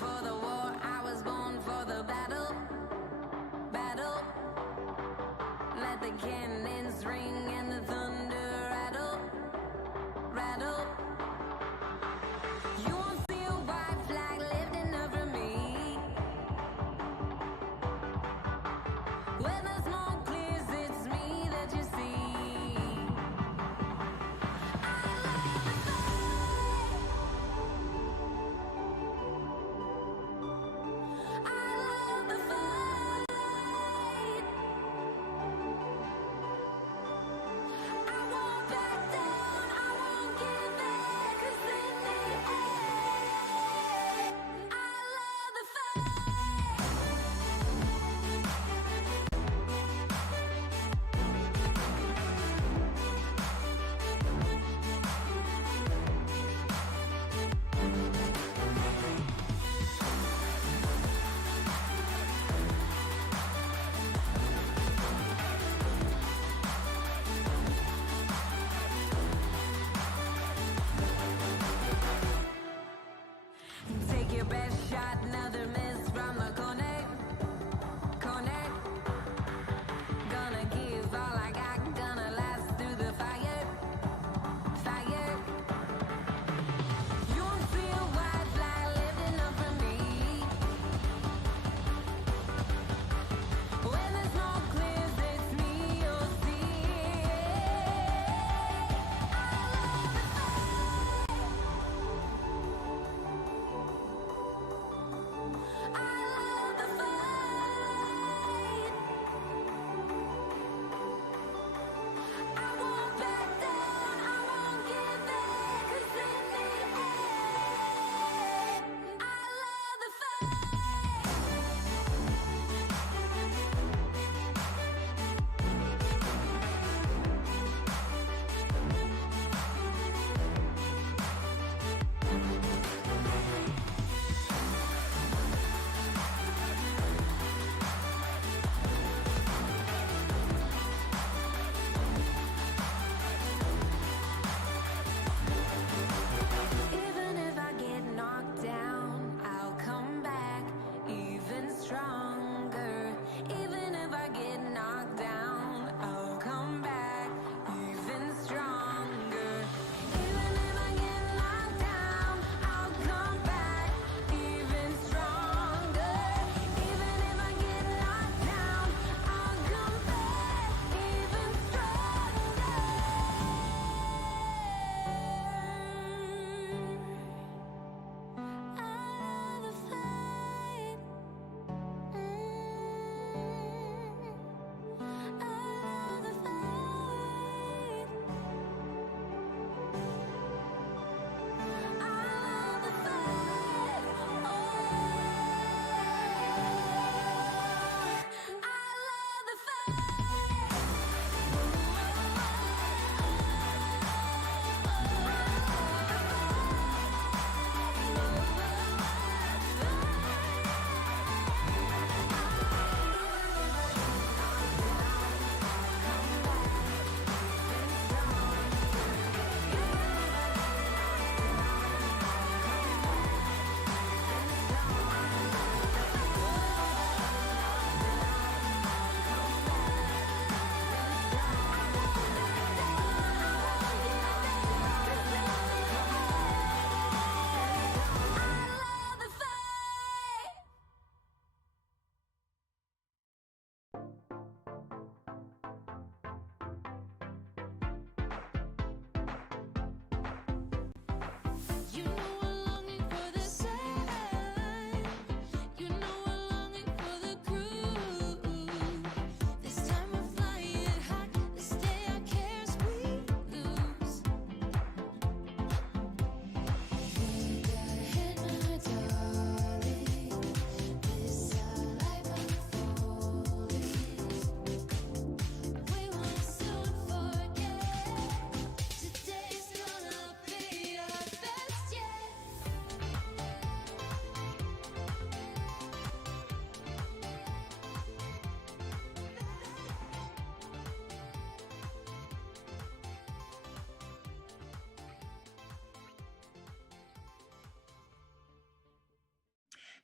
for the war, I was born for the battle. Battle. Let the cannons ring and the thunder rattle. Rattle. You won't see a white flag lifting over me. When the smoke clears, it's me that you see. I love the fight.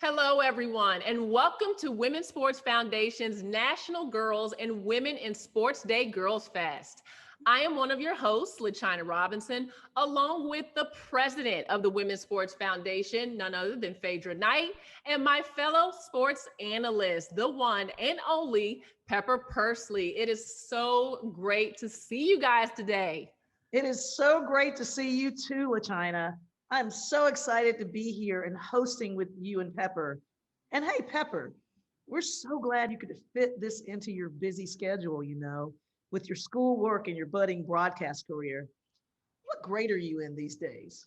Hello, everyone, and welcome to Women's Sports Foundation's National Girls and Women in Sports Day Girls Fest. I am one of your hosts, LaChina Robinson, along with the president of the Women's Sports Foundation, none other than Phaidra Knight, and my fellow sports analyst, the one and only Pepper Persley. It is so great to see you guys today. It is so great to see you too, LaChina. I'm so excited to be here and hosting with you and Pepper. And hey, Pepper, we're so glad you could fit this into your busy schedule, with your schoolwork and your budding broadcast career. What grade are you in these days?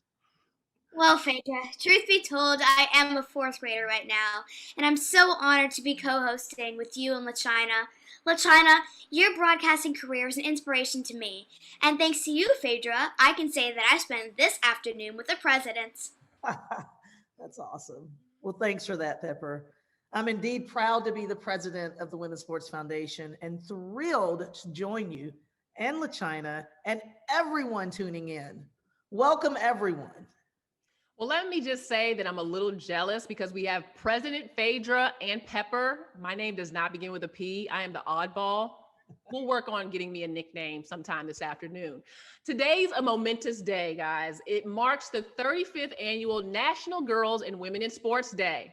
Well, Phaedra, truth be told, I am a fourth grader right now, and I'm so honored to be co-hosting with you and LaChina. LaChina, your broadcasting career is an inspiration to me, and thanks to you, Phaedra, I can say that I spent this afternoon with the presidents. That's awesome. Well, thanks for that, Pepper. I'm indeed proud to be the president of the Women's Sports Foundation and thrilled to join you and LaChina and everyone tuning in. Welcome, everyone. Well, let me just say that I'm a little jealous because we have President Phaedra and Pepper. My name does not begin with a P. I am the oddball. We'll work on getting me a nickname sometime this afternoon. Today's a momentous day, guys. It marks the 35th annual National Girls and Women in Sports Day.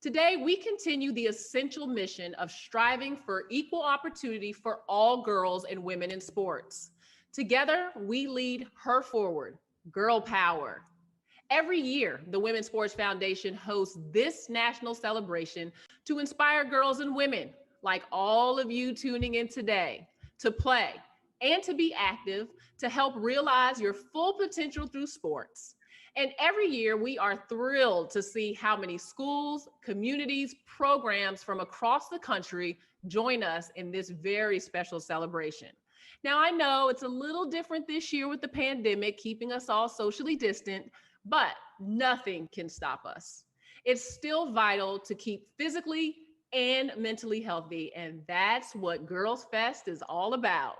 Today, we continue the essential mission of striving for equal opportunity for all girls and women in sports. Together, we lead her forward, girl power. Every year, the Women's Sports Foundation hosts this national celebration to inspire girls and women, like all of you tuning in today, to play and to be active to help realize your full potential through sports. And every year, we are thrilled to see how many schools, communities, programs from across the country join us in this very special celebration. Now, I know it's a little different this year with the pandemic, keeping us all socially distant, but nothing can stop us. It's still vital to keep physically and mentally healthy, and that's what Girls Fest is all about.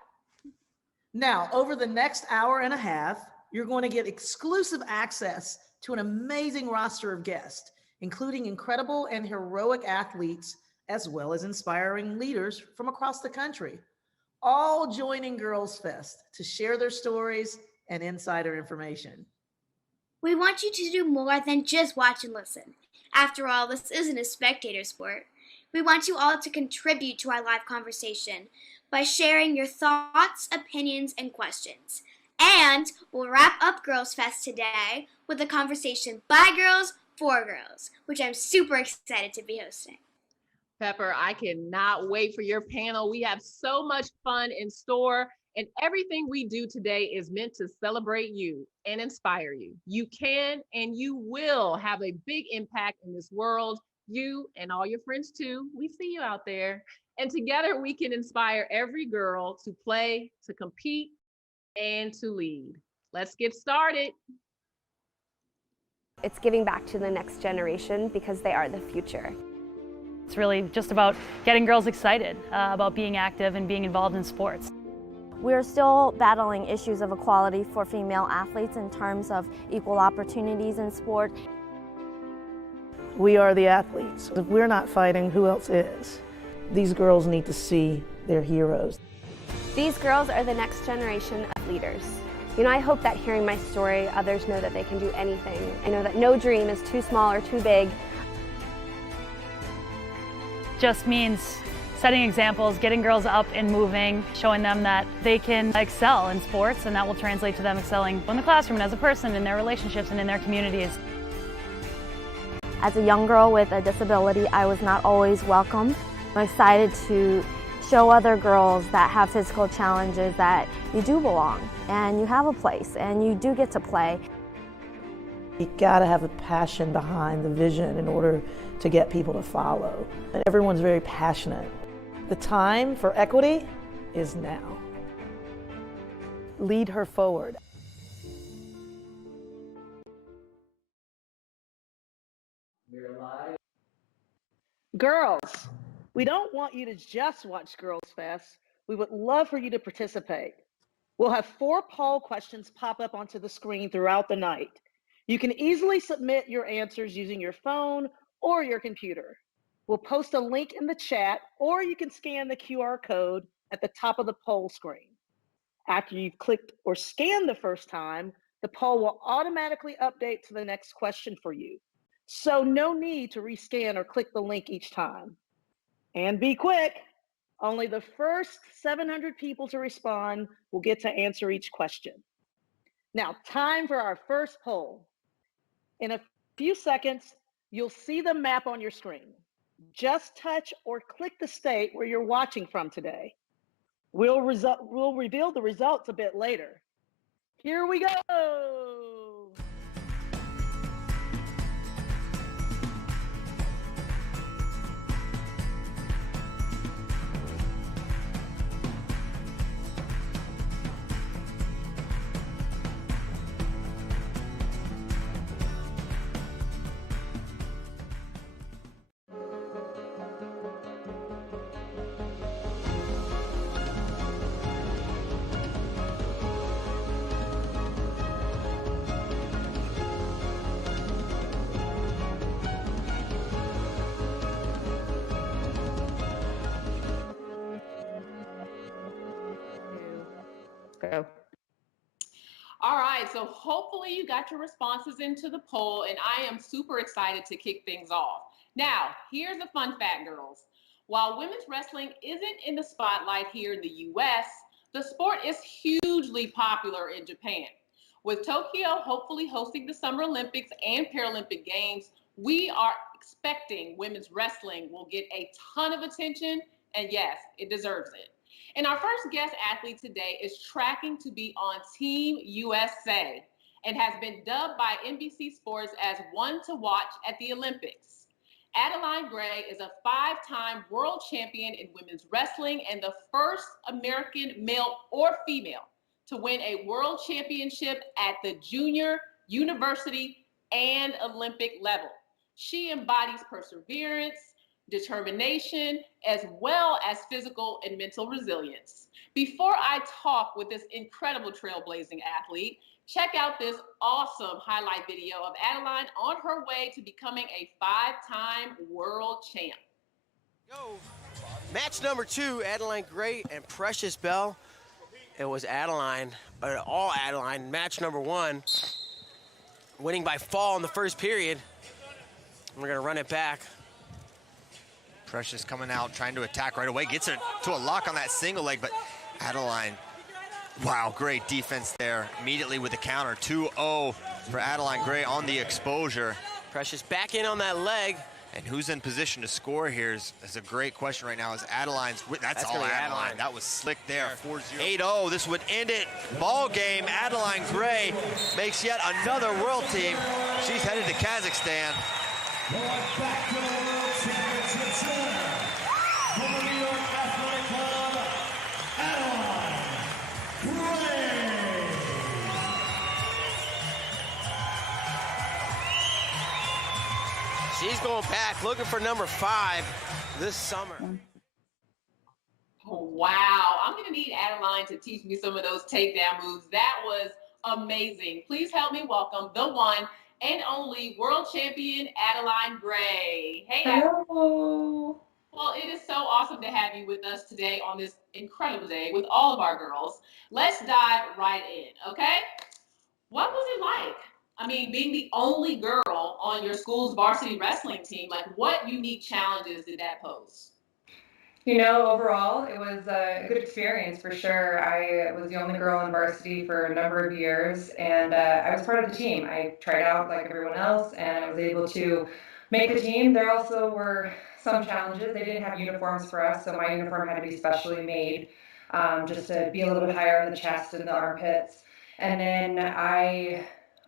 Now, over the next hour and a half, you're going to get exclusive access to an amazing roster of guests, including incredible and heroic athletes, as well as inspiring leaders from across the country, all joining Girls Fest to share their stories and insider information. We want you to do more than just watch and listen. After all, this isn't a spectator sport. We want you all to contribute to our live conversation by sharing your thoughts, opinions, and questions. And we'll wrap up Girls Fest today with a conversation by girls for girls, which I'm super excited to be hosting. Pepper, I cannot wait for your panel. We have so much fun in store, and everything we do today is meant to celebrate you and inspire you. You can and you will have a big impact in this world. You and all your friends too. We see you out there. And together we can inspire every girl to play, to compete, and to lead. Let's get started. It's giving back to the next generation because they are the future. It's really just about getting girls excited about being active and being involved in sports. We're still battling issues of equality for female athletes in terms of equal opportunities in sport. We are the athletes. If we're not fighting, who else is? These girls need to see their heroes. These girls are the next generation of leaders. I hope that hearing my story, others know that they can do anything. I know that no dream is too small or too big. Just means setting examples, getting girls up and moving, showing them that they can excel in sports, and that will translate to them excelling in the classroom and as a person, in their relationships and in their communities. As a young girl with a disability, I was not always welcome. I'm excited to show other girls that have physical challenges that you do belong and you have a place and you do get to play. You gotta have a passion behind the vision in order to get people to follow. And everyone's very passionate. The time for equity is now. Lead her forward. Girls, we don't want you to just watch Girls Fest. We would love for you to participate. We'll have 4 poll questions pop up onto the screen throughout the night. You can easily submit your answers using your phone or your computer. We'll post a link in the chat, or you can scan the QR code at the top of the poll screen. After you've clicked or scanned the first time, the poll will automatically update to the next question for you. So no need to rescan or click the link each time. And be quick, only the first 700 people to respond will get to answer each question. Now, time for our first poll. In a few seconds, you'll see the map on your screen. Just touch or click the state where you're watching from today. We'll reveal the results a bit later. Here we go. Go. All right, so hopefully you got your responses into the poll, and I am super excited to kick things off. Now, here's a fun fact, girls. While women's wrestling isn't in the spotlight here in the US, the sport is hugely popular in Japan. With Tokyo hopefully hosting the Summer Olympics and Paralympic Games, we are expecting women's wrestling will get a ton of attention, and yes, it deserves it. And our first guest athlete today is tracking to be on Team USA and has been dubbed by NBC Sports as one to watch at the Olympics. Adeline Gray is a 5-time world champion in women's wrestling and the first American male or female to win a world championship at the junior, university, and Olympic level. She embodies perseverance, determination, as well as physical and mental resilience. Before I talk with this incredible trailblazing athlete, check out this awesome highlight video of Adeline on her way to becoming a 5-time world champ. Yo, match number 2, Adeline Gray and Precious Bell. It was Adeline, all Adeline, match number 1, winning by fall in the first period. We're gonna run it back. Precious coming out, trying to attack right away. Gets it to a lock on that single leg, but Adeline, wow, great defense there. Immediately with the counter, 2-0 for Adeline Gray on the exposure. Precious back in on that leg. And who's in position to score here is a great question right now. Is Adeline's, that's all Adeline. That was slick there, 4-0. 8-0, this would end it. Ball game, Adeline Gray makes yet another world team. She's headed to Kazakhstan. Back to the World Championship center from the New York Athletic Club, Adeline Gray. She's going back, looking for number 5 this summer. Oh, wow, I'm gonna need Adeline to teach me some of those takedown moves. That was amazing. Please help me welcome the one and only world champion, Adeline Gray. Hey, hello. Well, it is so awesome to have you with us today on this incredible day with all of our girls. Let's dive right in, okay? What was it like? I mean, being the only girl on your school's varsity wrestling team, like what unique challenges did that pose? You know, overall, it was a good experience for sure. I was the only girl in varsity for a number of years, and I was part of the team. I tried out like everyone else, and I was able to make the team. There also were some challenges. They didn't have uniforms for us, so my uniform had to be specially made just to be a little bit higher in the chest and the armpits. And then I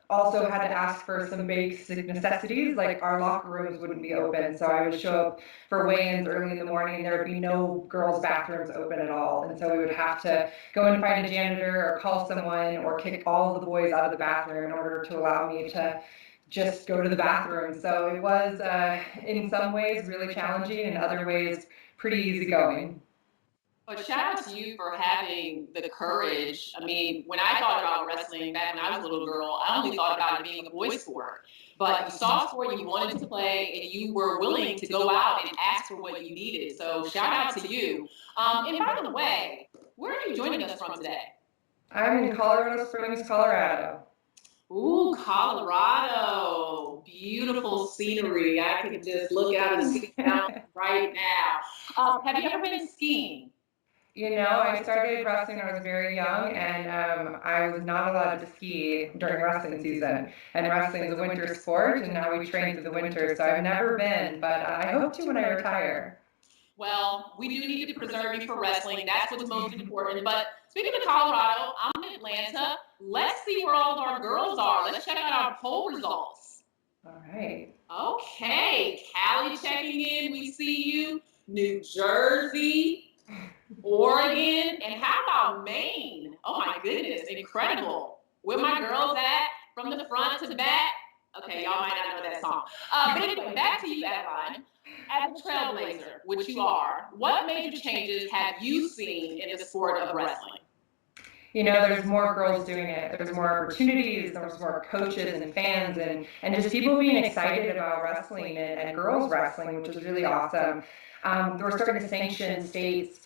also had to ask for some basic necessities, like our locker rooms wouldn't be open. So I would show up for weigh-ins early in the morning, and there would be no girls' bathrooms open at all. And so we would have to go and find a janitor or call someone or kick all of the boys out of the bathroom in order to allow me to just go to the bathroom. So it was, in some ways, really challenging, in other ways, pretty easygoing. But shout out to you for having the courage. I mean, when I thought about wrestling back when I was a little girl, I only thought about it being a boys' sport. but you saw a sport you wanted to play and you were willing to go out and ask for what you needed. So shout out to you. And by the way, where are you joining us from today? I'm in Colorado Springs, Colorado. Ooh, Colorado. Beautiful scenery. I can just look out and see the mountains right now. Have you ever been skiing? You know, I started wrestling when I was very young, and I was not allowed to ski during wrestling season. And wrestling is a winter sport, and now we train through the winter, so I've never been, but I hope to when I retire. Well, we do need to preserve you for wrestling. That's what's most important. But speaking of Colorado, I'm in Atlanta. Let's see where all of our girls are. Let's check out our poll results. All right. Okay, Callie checking in. We see you. New Jersey, Oregon, and how about Maine? Oh my goodness, incredible. Where my girls at? From the front to the back? Okay, y'all might not know that song. But anyway, back to you, Adeline. As a trailblazer, which you are, what major changes have you seen in the sport of wrestling? You know, there's more girls doing it. There's more opportunities. There's more coaches and fans and just people being excited about wrestling and girls wrestling, which is really awesome. We're starting to sanction states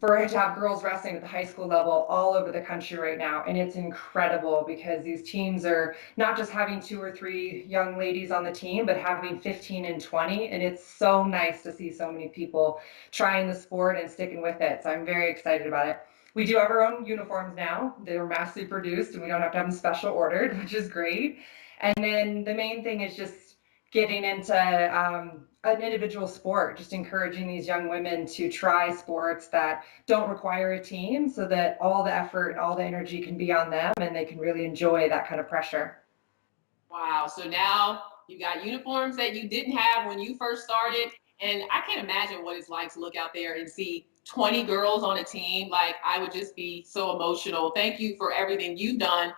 to have girls wrestling at the high school level all over the country right now. And it's incredible because these teams are not just having 2 or 3 young ladies on the team, but having 15 and 20. And it's so nice to see so many people trying the sport and sticking with it. So I'm very excited about it. We do have our own uniforms now. They're massively produced and we don't have to have them special ordered, which is great. And then the main thing is just getting into an individual sport, just encouraging these young women to try sports that don't require a team so that all the effort and all the energy can be on them and they can really enjoy that kind of pressure. Wow, so now you got uniforms that you didn't have when you first started, and I can't imagine what it's like to look out there and see 20 girls on a team. Like, I would just be so emotional. Thank you for everything you've done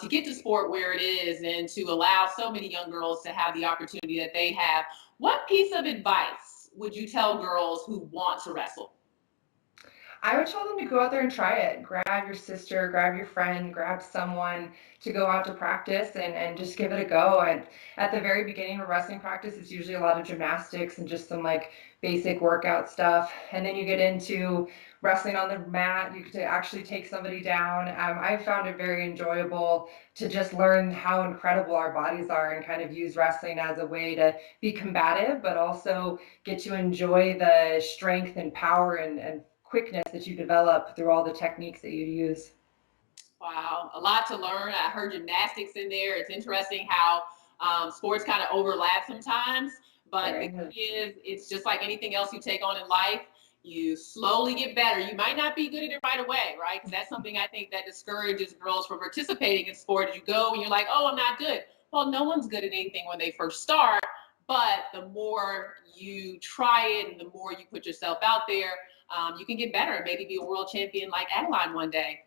to get the sport where it is and to allow so many young girls to have the opportunity that they have. What piece of advice would you tell girls who want to wrestle? I would tell them to go out there and try it. Grab your sister, grab your friend, grab someone to go out to practice and just give it a go. And at the very beginning of wrestling practice, it's usually a lot of gymnastics and just some like basic workout stuff. And then you get into wrestling on the mat. You could actually take somebody down. I found it very enjoyable to just learn how incredible our bodies are and kind of use wrestling as a way to be combative, but also get to enjoy the strength and power and quickness that you develop through all the techniques that you use. Wow, a lot to learn. I heard gymnastics in there. It's interesting how sports kind of overlap sometimes, but the key is it's just like anything else you take on in life. You slowly get better. You might not be good at it right away, right? Because that's something I think that discourages girls from participating in sport. You go and you're like, oh, I'm not good. Well, no one's good at anything when they first start, but the more you try it and the more you put yourself out there, you can get better and maybe be a world champion like Adeline one day.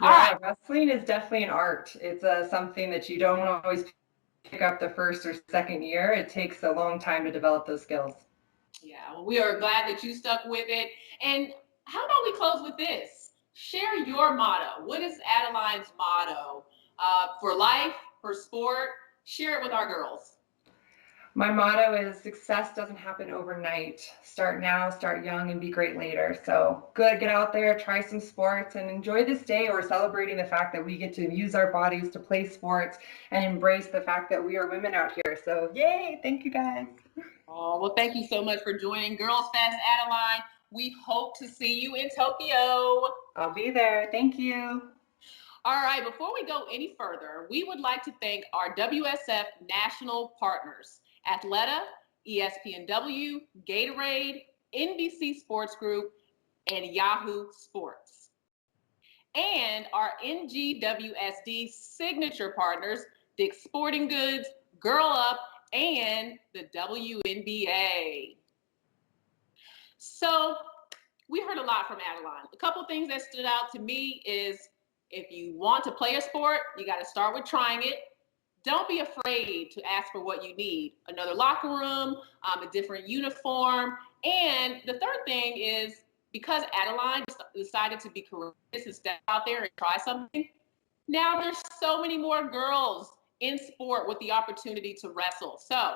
Yeah, all right. Wrestling is definitely an art. It's something that you don't always pick up the first or second year. It takes a long time to develop those skills. Yeah, well, we are glad that you stuck with it. And how about we close with this? Share your motto. What is Adeline's motto for life, for sport? Share it with our girls. My motto is success doesn't happen overnight. Start now, start young, and be great later. So good, get out there, try some sports, and enjoy this day. We're celebrating the fact that we get to use our bodies to play sports and embrace the fact that we are women out here. So yay, thank you guys. Oh, well, thank you so much for joining Girls Fest, Adeline. We hope to see you in Tokyo. I'll be there. Thank you. All right, before we go any further, we would like to thank our WSF national partners, Athleta, ESPNW, Gatorade, NBC Sports Group, and Yahoo Sports. And our NGWSD signature partners, Dick's Sporting Goods, Girl Up, and the WNBA. So we heard a lot from Adeline. A couple things that stood out to me is if you want to play a sport, you got to start with trying it. Don't be afraid to ask for what you need. Another locker room, a different uniform. And the third thing is because Adeline decided to be courageous and step out there and try something, now there's so many more girls in sport with the opportunity to wrestle. So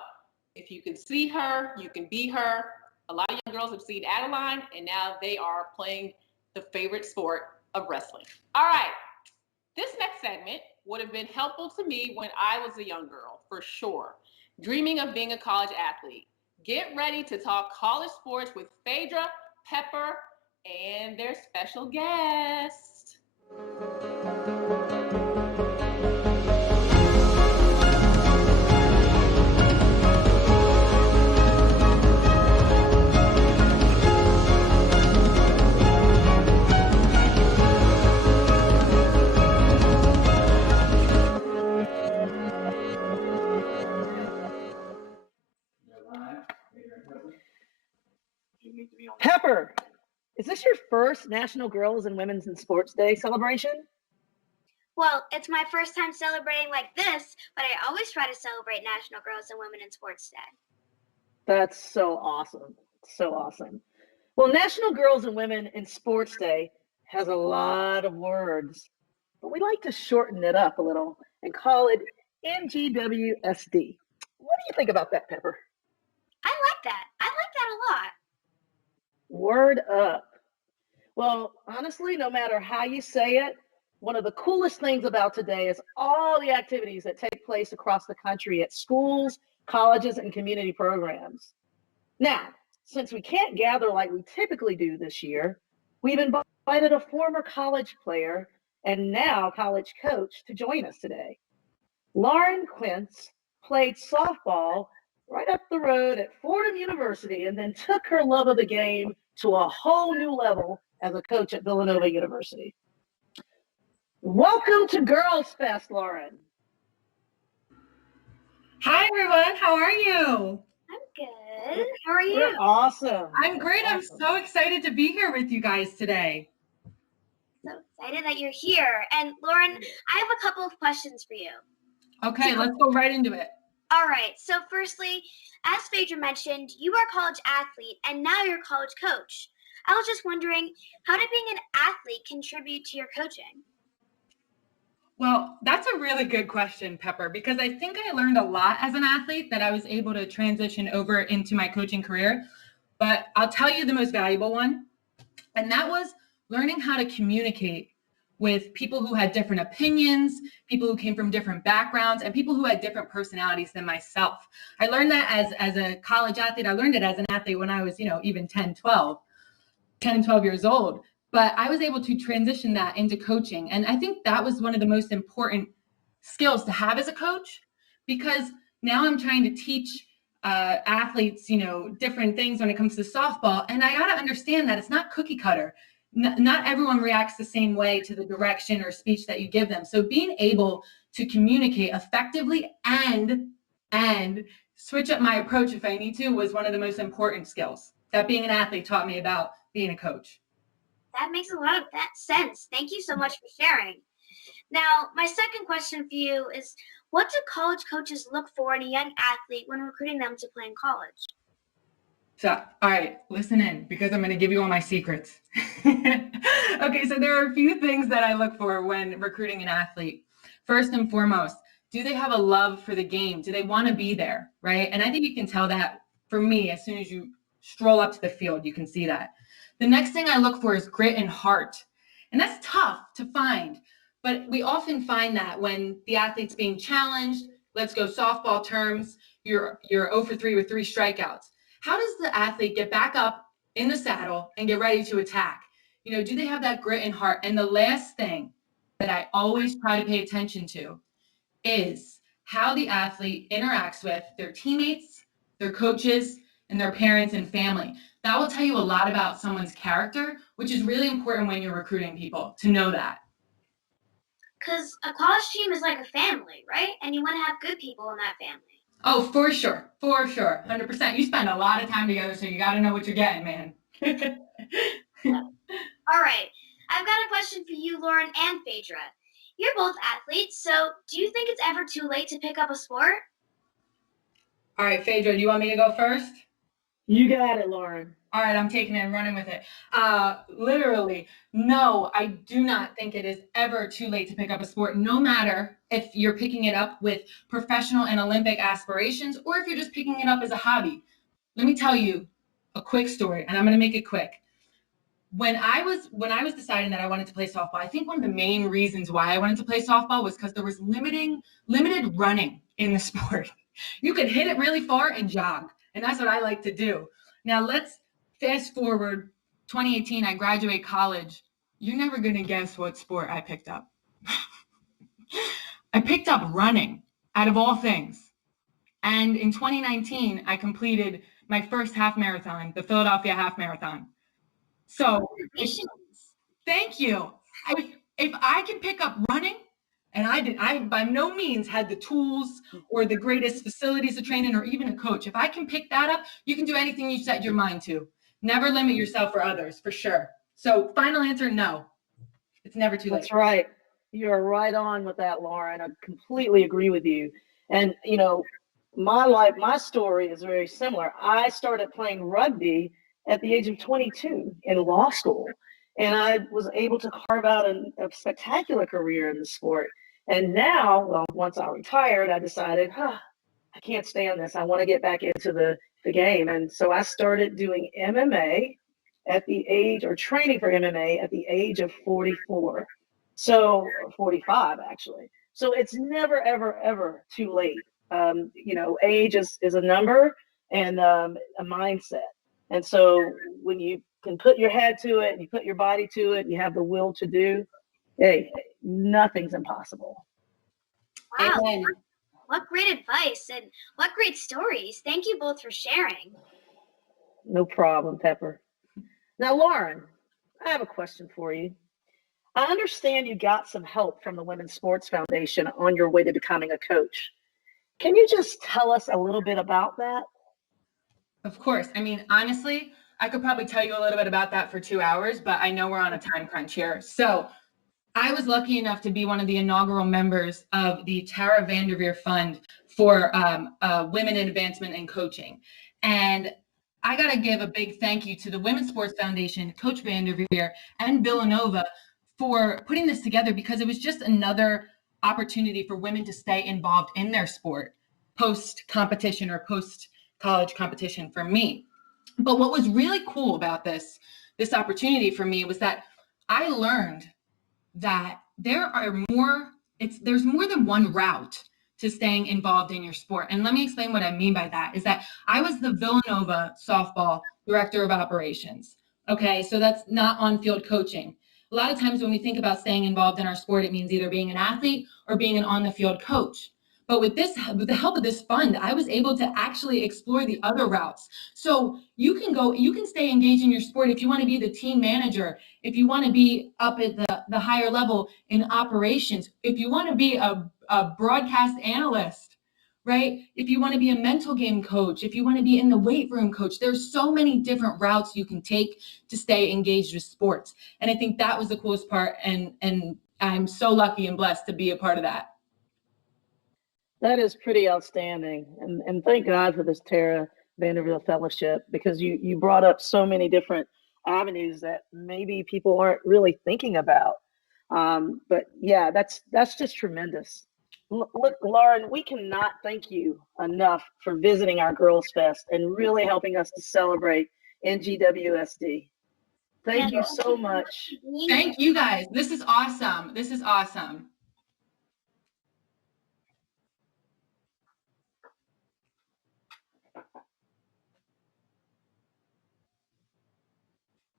if you can see her, you can be her. A lot of young girls have seen Adeline, and now they are playing the favorite sport of wrestling. All right, this next segment would have been helpful to me when I was a young girl, for sure, dreaming of being a college athlete. Get ready to talk college sports with Phaidra, Pepper, and their special guest. Pepper, is this your first National Girls and Women's in Sports Day celebration? Well, it's my first time celebrating like this, but I always try to celebrate National Girls and Women in Sports Day. That's so awesome. So awesome. Well, National Girls and Women in Sports Day has a lot of words, but we like to shorten it up a little and call it NGWSD. What do you think about that, Pepper? I like that. I like that a lot. Word up. Well, honestly, no matter how you say it, one of the coolest things about today is all the activities that take place across the country at schools, colleges, and community programs. Now, since we can't gather like we typically do this year, we've invited a former college player and now college coach to join us today. Lauren Quince played softball right up the road at Fordham University and then took her love of the game to a whole new level as a coach at Villanova University. Welcome to Girls Fest, Lauren. Hi, everyone. How are you? I'm good. How are you? We're awesome. I'm great. Awesome. I'm so excited to be here with you guys today. So excited that you're here. And Lauren, I have a couple of questions for you. Okay, let's go right into it. All right. So firstly, as Phaidra mentioned, you are a college athlete and now you're a college coach. I was just wondering, how did being an athlete contribute to your coaching? Well, that's a really good question, Pepper, because I think I learned a lot as an athlete that I was able to transition over into my coaching career. But I'll tell you the most valuable one, and that was learning how to communicate with people who had different opinions, people who came from different backgrounds, and people who had different personalities than myself. I learned that as a college athlete. I learned it as an athlete when I was, even 10 and 12 years old. But I was able to transition that into coaching. And I think that was one of the most important skills to have as a coach, because now I'm trying to teach athletes, different things when it comes to softball. And I got to understand that it's not cookie cutter. Not everyone reacts the same way to the direction or speech that you give them. So being able to communicate effectively and switch up my approach if I need to was one of the most important skills that being an athlete taught me about being a coach. That makes a lot of sense. Thank you so much for sharing. Now, my second question for you is, what do college coaches look for in a young athlete when recruiting them to play in college? So, all right, listen in, because I'm going to give you all my secrets. Okay, so there are a few things that I look for when recruiting an athlete. First and foremost, do they have a love for the game? Do they want to be there, right? And I think you can tell that, for me, as soon as you stroll up to the field, you can see that. The next thing I look for is grit and heart. And that's tough to find, but we often find that when the athlete's being challenged, let's go softball terms, you're 0 for 3 with 3 strikeouts. How does the athlete get back up in the saddle and get ready to attack? Do they have that grit and heart? And the last thing that I always try to pay attention to is how the athlete interacts with their teammates, their coaches, and their parents and family. That will tell you a lot about someone's character, which is really important when you're recruiting people, to know that. Because a college team is like a family, right? And you want to have good people in that family. Oh, for sure. 100%. You spend a lot of time together, so you got to know what you're getting, man. All right. I've got a question for you, Lauren and Phaidra. You're both athletes, so do you think it's ever too late to pick up a sport? All right, Phaidra, do you want me to go first? You got it, Lauren. All right, I'm taking it and running with it. Literally, no, I do not think it is ever too late to pick up a sport, no matter if you're picking it up with professional and Olympic aspirations or if you're just picking it up as a hobby. Let me tell you a quick story, and I'm going to make it quick. When I was deciding that I wanted to play softball, I think one of the main reasons why I wanted to play softball was because there was limited running in the sport. You could hit it really far and jog, and that's what I like to do. Now let's fast forward 2018, I graduate college. You're never going to guess what sport I picked up. I picked up running, out of all things. And in 2019, I completed my first half marathon, the Philadelphia Half Marathon. So, thank you. If I can pick up running, and I by no means had the tools or the greatest facilities to train in or even a coach. If I can pick that up, you can do anything you set your mind to. Never limit yourself for others, for sure. So final answer, no. It's never too late. That's right. You're right on with that, Lauren. I completely agree with you. And, you know, my story is very similar. I started playing rugby at the age of 22 in law school. And I was able to carve out a spectacular career in the sport. And now, well, once I retired, I decided, I can't stand this. I want to get back into the game. And so I started doing MMA at the age, or training for MMA at the age of 44. So 45, actually. So it's never, ever, ever too late. You know, age is a number and a mindset. And so when you can put your head to it and you put your body to it and you have the will to do, hey, nothing's impossible. Wow. Amen. What great advice and what great stories. Thank you both for sharing. No problem, Pepper. Now, Lauren, I have a question for you. I understand you got some help from the Women's Sports Foundation on your way to becoming a coach. Can you just tell us a little bit about that? Of course. I mean, honestly, I could probably tell you a little bit about that for 2 hours, but I know we're on a time crunch here. So I was lucky enough to be one of the inaugural members of the Tara Vanderveer Fund for Women in Advancement and Coaching. And I got to give a big thank you to the Women's Sports Foundation, Coach Vanderveer, and Villanova for putting this together, because it was just another opportunity for women to stay involved in their sport post-competition or post-college competition for me. But what was really cool about this opportunity for me was that I learned that there's more than one route to staying involved in your sport. And let me explain what I mean by that. Is that I was the Villanova softball director of operations. Okay, so that's not on-field coaching. A lot of times when we think about staying involved in our sport, it means either being an athlete or being an on-the-field coach. But with the help of this fund, I was able to actually explore the other routes. So you can stay engaged in your sport if you want to be the team manager, if you want to be up at the higher level in operations, if you want to be a broadcast analyst, right? If you want to be a mental game coach, if you want to be in the weight room coach, there's so many different routes you can take to stay engaged with sports. And I think that was the coolest part. And I'm so lucky and blessed to be a part of that. That is pretty outstanding. And thank God for this Tara Vanderveer Fellowship, because you brought up so many different avenues that maybe people aren't really thinking about. But yeah, that's just tremendous. Look, Lauren, we cannot thank you enough for visiting our Girls Fest and really helping us to celebrate NGWSD. Thank you so much. Thank you guys. This is awesome. This is awesome.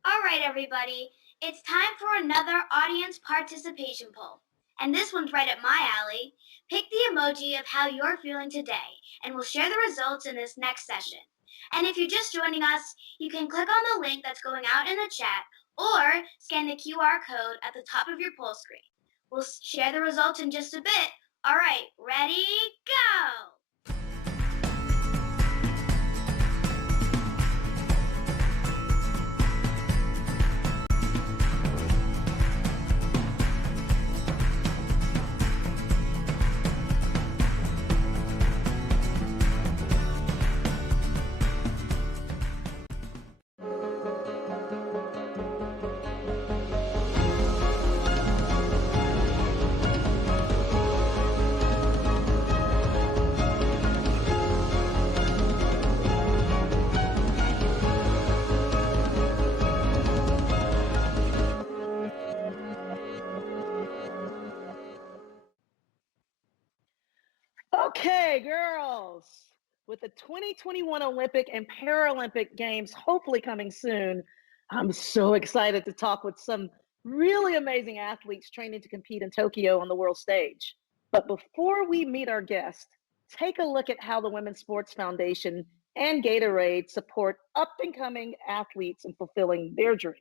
All right, everybody. It's time for another audience participation poll. And this one's right up my alley. Pick the emoji of how you're feeling today, and we'll share the results in this next session. And if you're just joining us, you can click on the link that's going out in the chat or scan the QR code at the top of your poll screen. We'll share the results in just a bit. All right, ready, go! with the 2021 Olympic and Paralympic Games hopefully coming soon, I'm so excited to talk with some really amazing athletes training to compete in Tokyo on the world stage. But before we meet our guest, take a look at how the Women's Sports Foundation and Gatorade support up-and-coming athletes in fulfilling their dreams.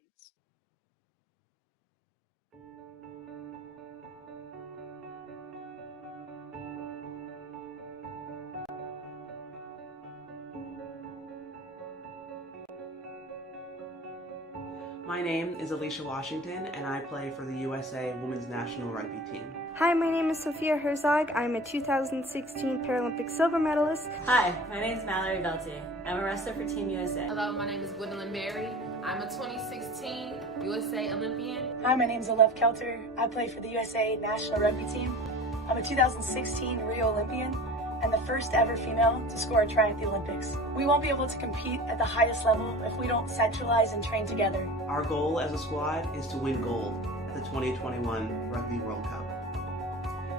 My name is Alicia Washington, and I play for the USA Women's National Rugby Team. Hi, my name is Sophia Herzog. I'm a 2016 Paralympic silver medalist. Hi, my name is Mallory Velty. I'm a wrestler for Team USA. Hello, my name is Gwendolyn Berry. I'm a 2016 USA Olympian. Hi, my name is Aleph Kelter. I play for the USA National Rugby Team. I'm a 2016 Rio Olympian and the first ever female to score a try at the Olympics. We won't be able to compete at the highest level if we don't centralize and train together. Our goal as a squad is to win gold at the 2021 Rugby World Cup.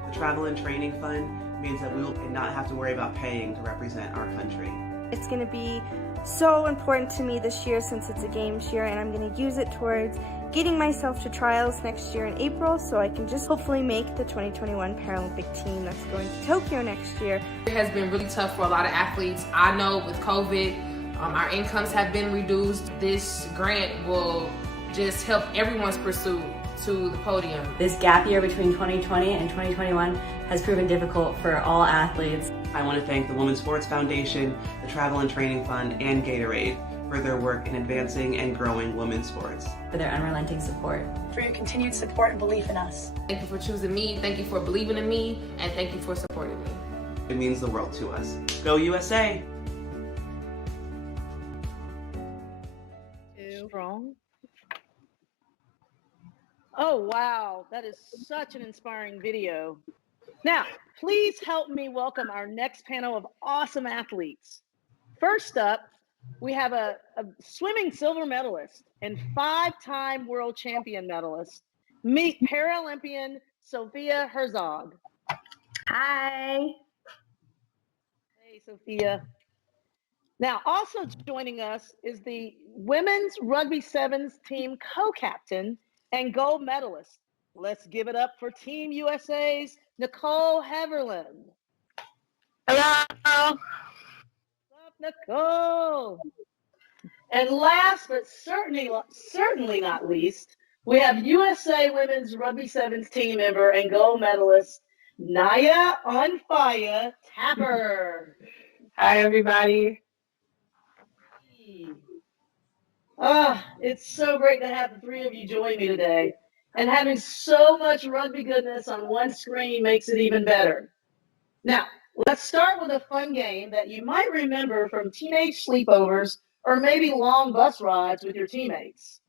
The Travel and Training Fund means that we will not have to worry about paying to represent our country. It's going to be so important to me this year since it's a games year, and I'm going to use it towards getting myself to trials next year in April so I can just hopefully make the 2021 Paralympic team that's going to Tokyo next year. It has been really tough for a lot of athletes. I know with COVID, our incomes have been reduced. This grant will just help everyone's pursuit to the podium. This gap year between 2020 and 2021 has proven difficult for all athletes. I want to thank the Women's Sports Foundation, the Travel and Training Fund, and Gatorade for their work in advancing and growing women's sports. For their unrelenting support. For your continued support and belief in us. Thank you for choosing me, thank you for believing in me, and thank you for supporting me. It means the world to us. Go USA! Strong. Oh, wow. That is such an inspiring video. Now, please help me welcome our next panel of awesome athletes. First up, we have a swimming silver medalist and 5-time world champion medalist. Meet Paralympian Sophia Herzog. Hi. Hey, Sophia. Now, also joining us is the Women's Rugby Sevens team co-captain and gold medalist. Let's give it up for Team USA's Nicole Heverland. Hello. What's up, Nicole? And last but certainly not least, we have USA Women's Rugby Sevens team member and gold medalist Naya On Fire Tapper. Hi, everybody. It's so great to have the three of you join me today. And having so much rugby goodness on one screen makes it even better. Now, let's start with a fun game that you might remember from teenage sleepovers or maybe long bus rides with your teammates.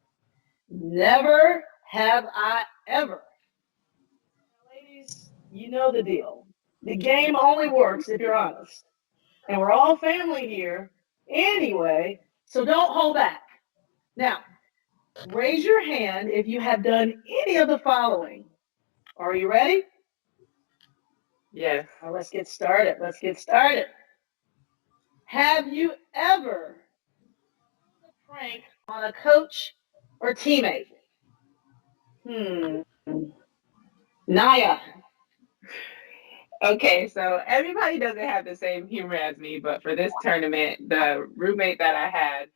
Never have I ever. Ladies, you know the deal. The game only works if you're honest. And we're all family here anyway, so don't hold back. Now, raise your hand if you have done any of the following. Are you ready? Yes. Well, let's get started. Have you ever prank on a coach or teammate? Naya. Okay, so everybody doesn't have the same humor as me, but for this tournament, the roommate that I had,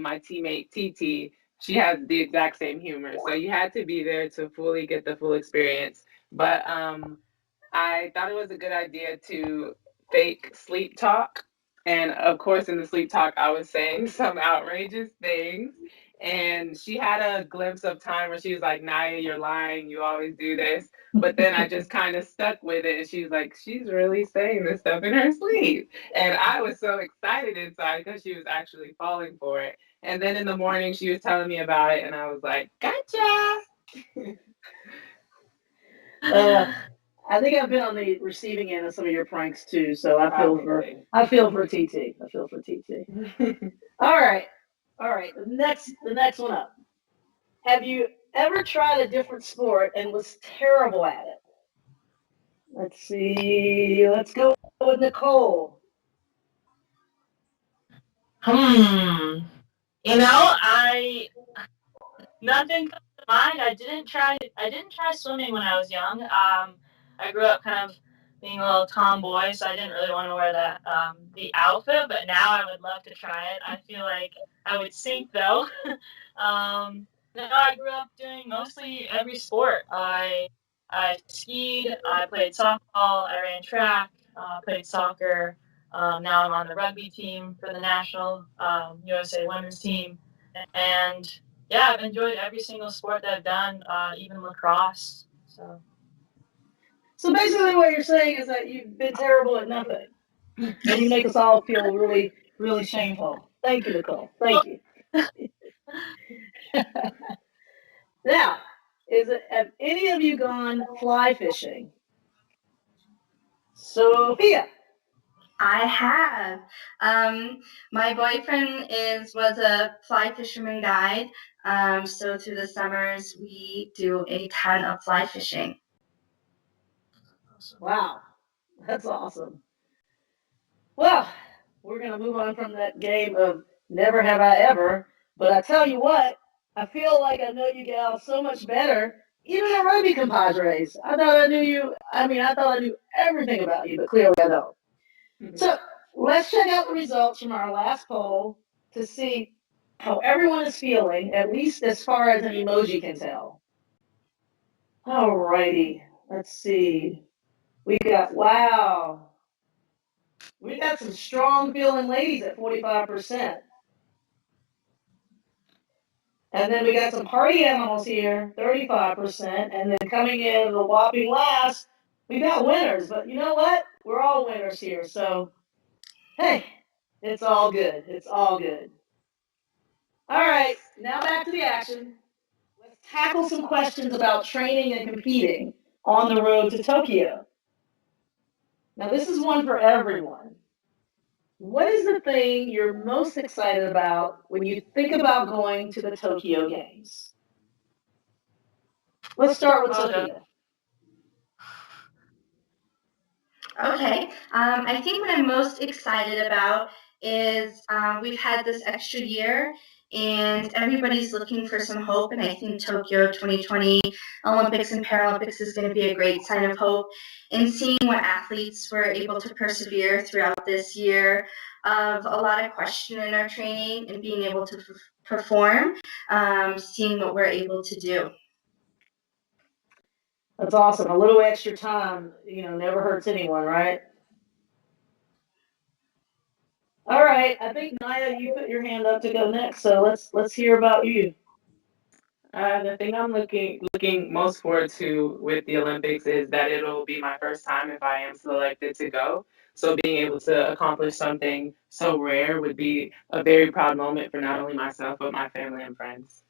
my teammate TT, she has the exact same humor. So you had to be there to fully get the full experience. But I thought it was a good idea to fake sleep talk. And of course, in the sleep talk, I was saying some outrageous things. And she had a glimpse of time where she was like, Naya, you're lying. You always do this. But then I just kind of stuck with it. And she's like, she's really saying this stuff in her sleep. And I was so excited inside because she was actually falling for it. And then in the morning, she was telling me about it. And I was like, gotcha. I think I've been on the receiving end of some of your pranks too. So I feel for TT. All right. The next one up. Have you ever tried a different sport and was terrible at it? Let's see. Let's go with Nicole. Nothing comes to mind. I didn't try swimming when I was young. I grew up kind of being a little tomboy, so I didn't really want to wear the outfit, but now I would love to try it. I feel like I would sink though. No, I grew up doing mostly every sport. I skied, I played softball, I ran track, played soccer. Now I'm on the rugby team for the national USA women's team, and yeah, I've enjoyed every single sport that I've done, even lacrosse. So basically what you're saying is that you've been terrible at nothing. And you make us all feel really, really shameful. Thank you, Nicole. Thank you. Now, have any of you gone fly fishing? Sophia. I have. My boyfriend was a fly fisherman guide. So through the summers, we do a ton of fly fishing. Wow, that's awesome. Well, we're going to move on from that game of never have I ever. But I tell you what, I feel like I know you gals so much better, even the rugby compadres. I thought I knew you. I thought I knew everything about you, but clearly I don't. So let's check out the results from our last poll to see how everyone is feeling, at least as far as an emoji can tell. All righty, let's see. We got some strong feeling ladies at 45%. And then we got some party animals here, 35%. And then coming in the whopping last, we got winners. But you know what? We're all winners here. So, hey, it's all good. It's all good. All right, now back to the action. Let's tackle some questions about training and competing on the road to Tokyo. Now, this is one for everyone. What is the thing you're most excited about when you think about going to the Tokyo Games? Let's start with Sophia. Okay. I think what I'm most excited about is we've had this extra year and everybody's looking for some hope. And I think Tokyo 2020 Olympics and Paralympics is going to be a great sign of hope. And seeing what athletes were able to persevere throughout this year of a lot of question in our training and being able to perform, seeing what we're able to do. That's awesome. A little extra time, never hurts anyone, right? All right. I think Naya, you put your hand up to go next, so let's hear about you. The thing I'm looking most forward to with the Olympics is that it'll be my first time if I am selected to go. So being able to accomplish something so rare would be a very proud moment for not only myself, but my family and friends.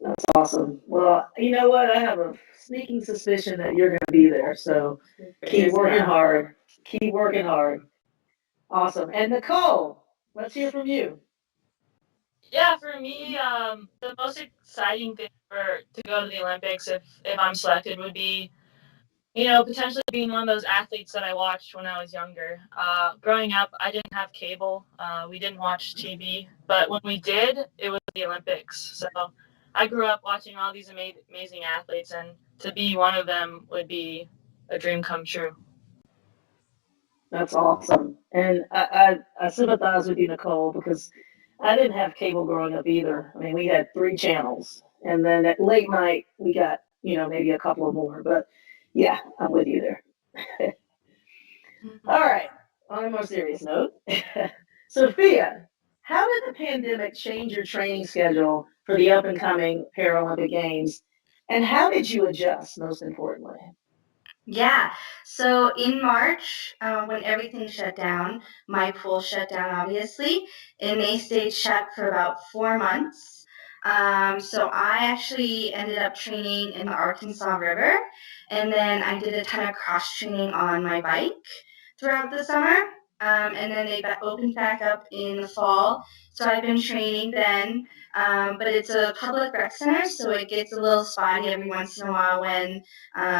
That's awesome. Well, you know what? I have a sneaking suspicion that you're going to be there. So keep working hard. Keep working hard. Awesome. And Nicole, let's hear from you. Yeah, for me, the most exciting thing to go to the Olympics if I'm selected would be, potentially being one of those athletes that I watched when I was younger. Growing up, I didn't have cable. We didn't watch TV, but when we did, it was the Olympics. So I grew up watching all these amazing athletes, and to be one of them would be a dream come true. That's awesome. And I sympathize with you, Nicole, because I didn't have cable growing up either. I mean, we had 3 channels. And then at late night, we got, maybe a couple more. But yeah, I'm with you there. All right. On a more serious note, Sophia, how did the pandemic change your training schedule for the up and coming Paralympic Games? And how did you adjust, most importantly? Yeah, so in March, when everything shut down, my pool shut down, obviously, and they stayed shut for about 4 months. So I actually ended up training in the Arkansas River, and then I did a ton of cross training on my bike throughout the summer. and then they opened back up in the fall. So I've been training then, but it's a public rec center, so it gets a little spotty every once in a while when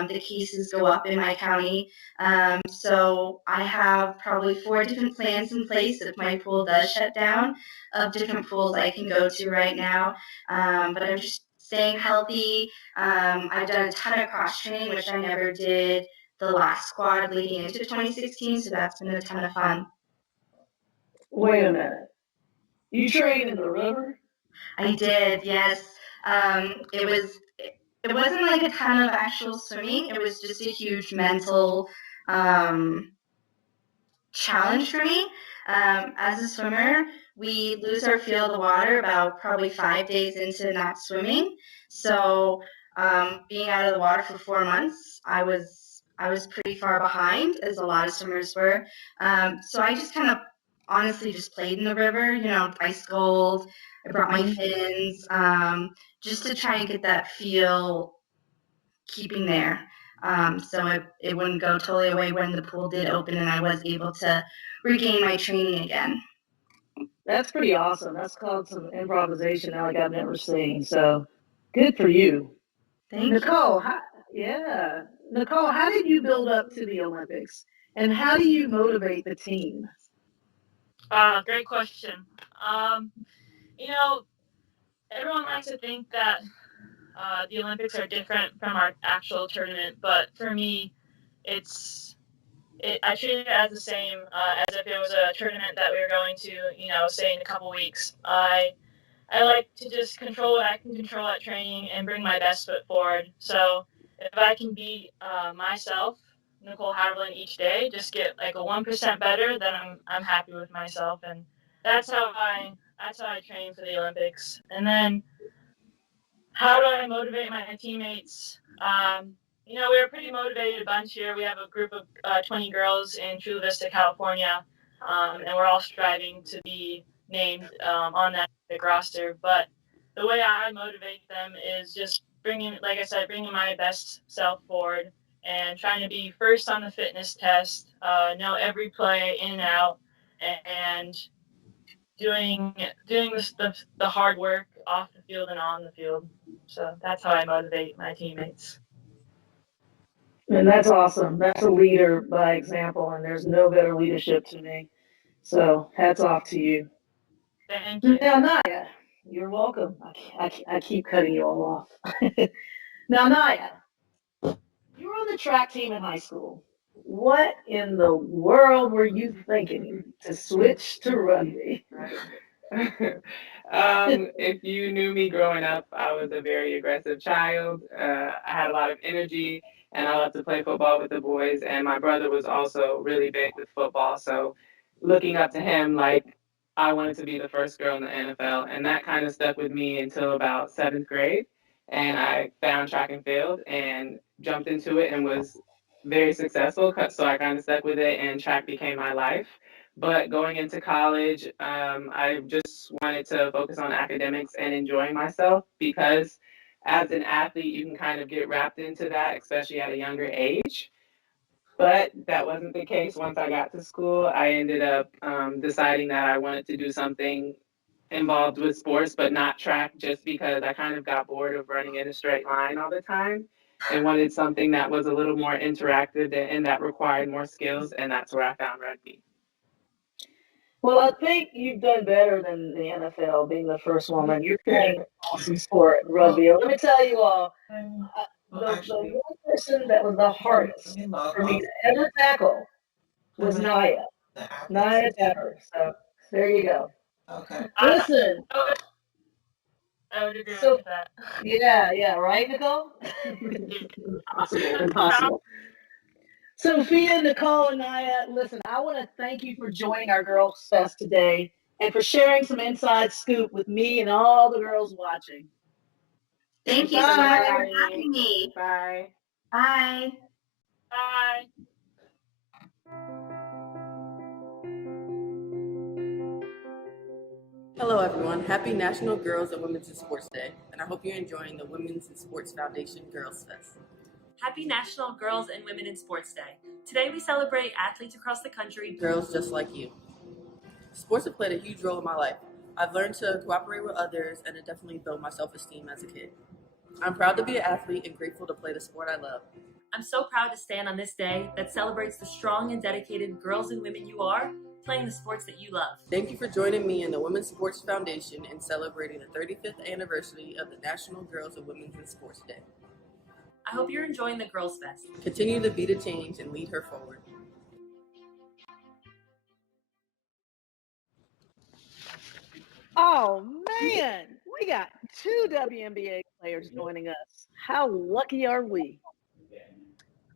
the cases go up in my county. So I have probably 4 different plans in place if my pool does shut down, of different pools I can go to right now. But I'm just staying healthy. I've done a ton of cross training, which I never did the last squad leading into 2016, so that's been a ton of fun. Wait a minute. You trained in the river? I did, yes. It wasn't like a ton of actual swimming. It was just a huge mental challenge for me. As a swimmer, we lose our feel of the water about probably 5 days into not swimming. So being out of the water for 4 months, I was pretty far behind, as a lot of swimmers were. So I just kind of honestly just played in the river, ice cold. I brought my fins, just to try and get that feel keeping there. So it wouldn't go totally away when the pool did open and I was able to regain my training again. That's pretty awesome. That's called some improvisation like I've never seen. So good for you. Thank Nicole, you. Nicole, how did you build up to the Olympics? And how do you motivate the team? Great question. Everyone likes to think that the Olympics are different from our actual tournament, but for me, I treat it as the same as if it was a tournament that we were going to, say in a couple weeks. I like to just control what I can control at training and bring my best foot forward. So if I can be myself, Nicole Haviland, each day, just get like a 1% better, then I'm happy with myself, and that's how I train for the Olympics. And then how do I motivate my teammates? We're a pretty motivated bunch here. We have a group of 20 girls in Chula Vista, California, and we're all striving to be named on that big roster. But the way I motivate them is just bringing my best self forward and trying to be first on the fitness test, know every play in and out, and doing the hard work off the field and on the field. So that's how I motivate my teammates. And that's awesome. That's a leader by example, and there's no better leadership to me. So hats off to you. Thank you. Now, Naya, you're welcome. I keep cutting you all off. Now, Naya, you were on the track team in high school. What in the world were you thinking to switch to rugby? If you knew me growing up, I was a very aggressive child. I had a lot of energy, and I loved to play football with the boys. And my brother was also really big with football. So looking up to him, like, I wanted to be the first girl in the NFL. And that kind of stuck with me until about 7th grade. And I found track and field and jumped into it and was very successful. So I kind of stuck with it, and track became my life. But going into college, I just wanted to focus on academics and enjoying myself, because as an athlete, you can kind of get wrapped into that, especially at a younger age. But that wasn't the case once I got to school. I ended up deciding that I wanted to do something involved with sports, but not track, just because I kind of got bored of running in a straight line all the time and wanted something that was a little more interactive and that required more skills. And that's where I found rugby. Well, I think you've done better than the NFL, being the first woman. You're playing awesome sport, rugby. Let me tell you all, the one person that was the hardest for me to ever tackle was Naya. Naya Tapper. So there you go. Okay. Listen. I would agree So, with that. yeah, right, Nicole? Impossible. Sophia, Nicole, and Naya, listen, I want to thank you for joining our Girls Fest today and for sharing some inside scoop with me and all the girls watching. Thank you so much for having me. Bye. Bye. Bye. Hello everyone, happy National Girls and Women's in Sports Day, and I hope you're enjoying the Women's in Sports Foundation Girls Fest. Happy National Girls and Women in Sports Day. Today we celebrate athletes across the country. Girls just like you. Sports have played a huge role in my life. I've learned to cooperate with others, and it definitely built my self-esteem as a kid. I'm proud to be an athlete and grateful to play the sport I love. I'm so proud to stand on this day that celebrates the strong and dedicated girls and women you are, playing the sports that you love. Thank you for joining me and the Women's Sports Foundation in celebrating the 35th anniversary of the National Girls and Women's in Sports Day. I hope you're enjoying the Girls Fest. Continue to be the change and lead her forward. Oh man, we got 2 WNBA players joining us. How lucky are we?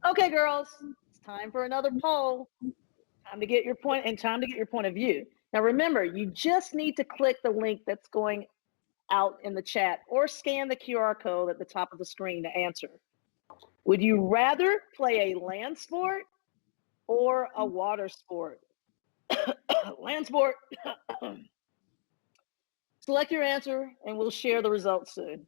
Okay, girls, it's time for another poll. Time to get your point of view. Now remember, you just need to click the link that's going out in the chat or scan the QR code at the top of the screen to answer. Would you rather play a land sport or a water sport? Land sport. Select your answer and we'll share the results soon.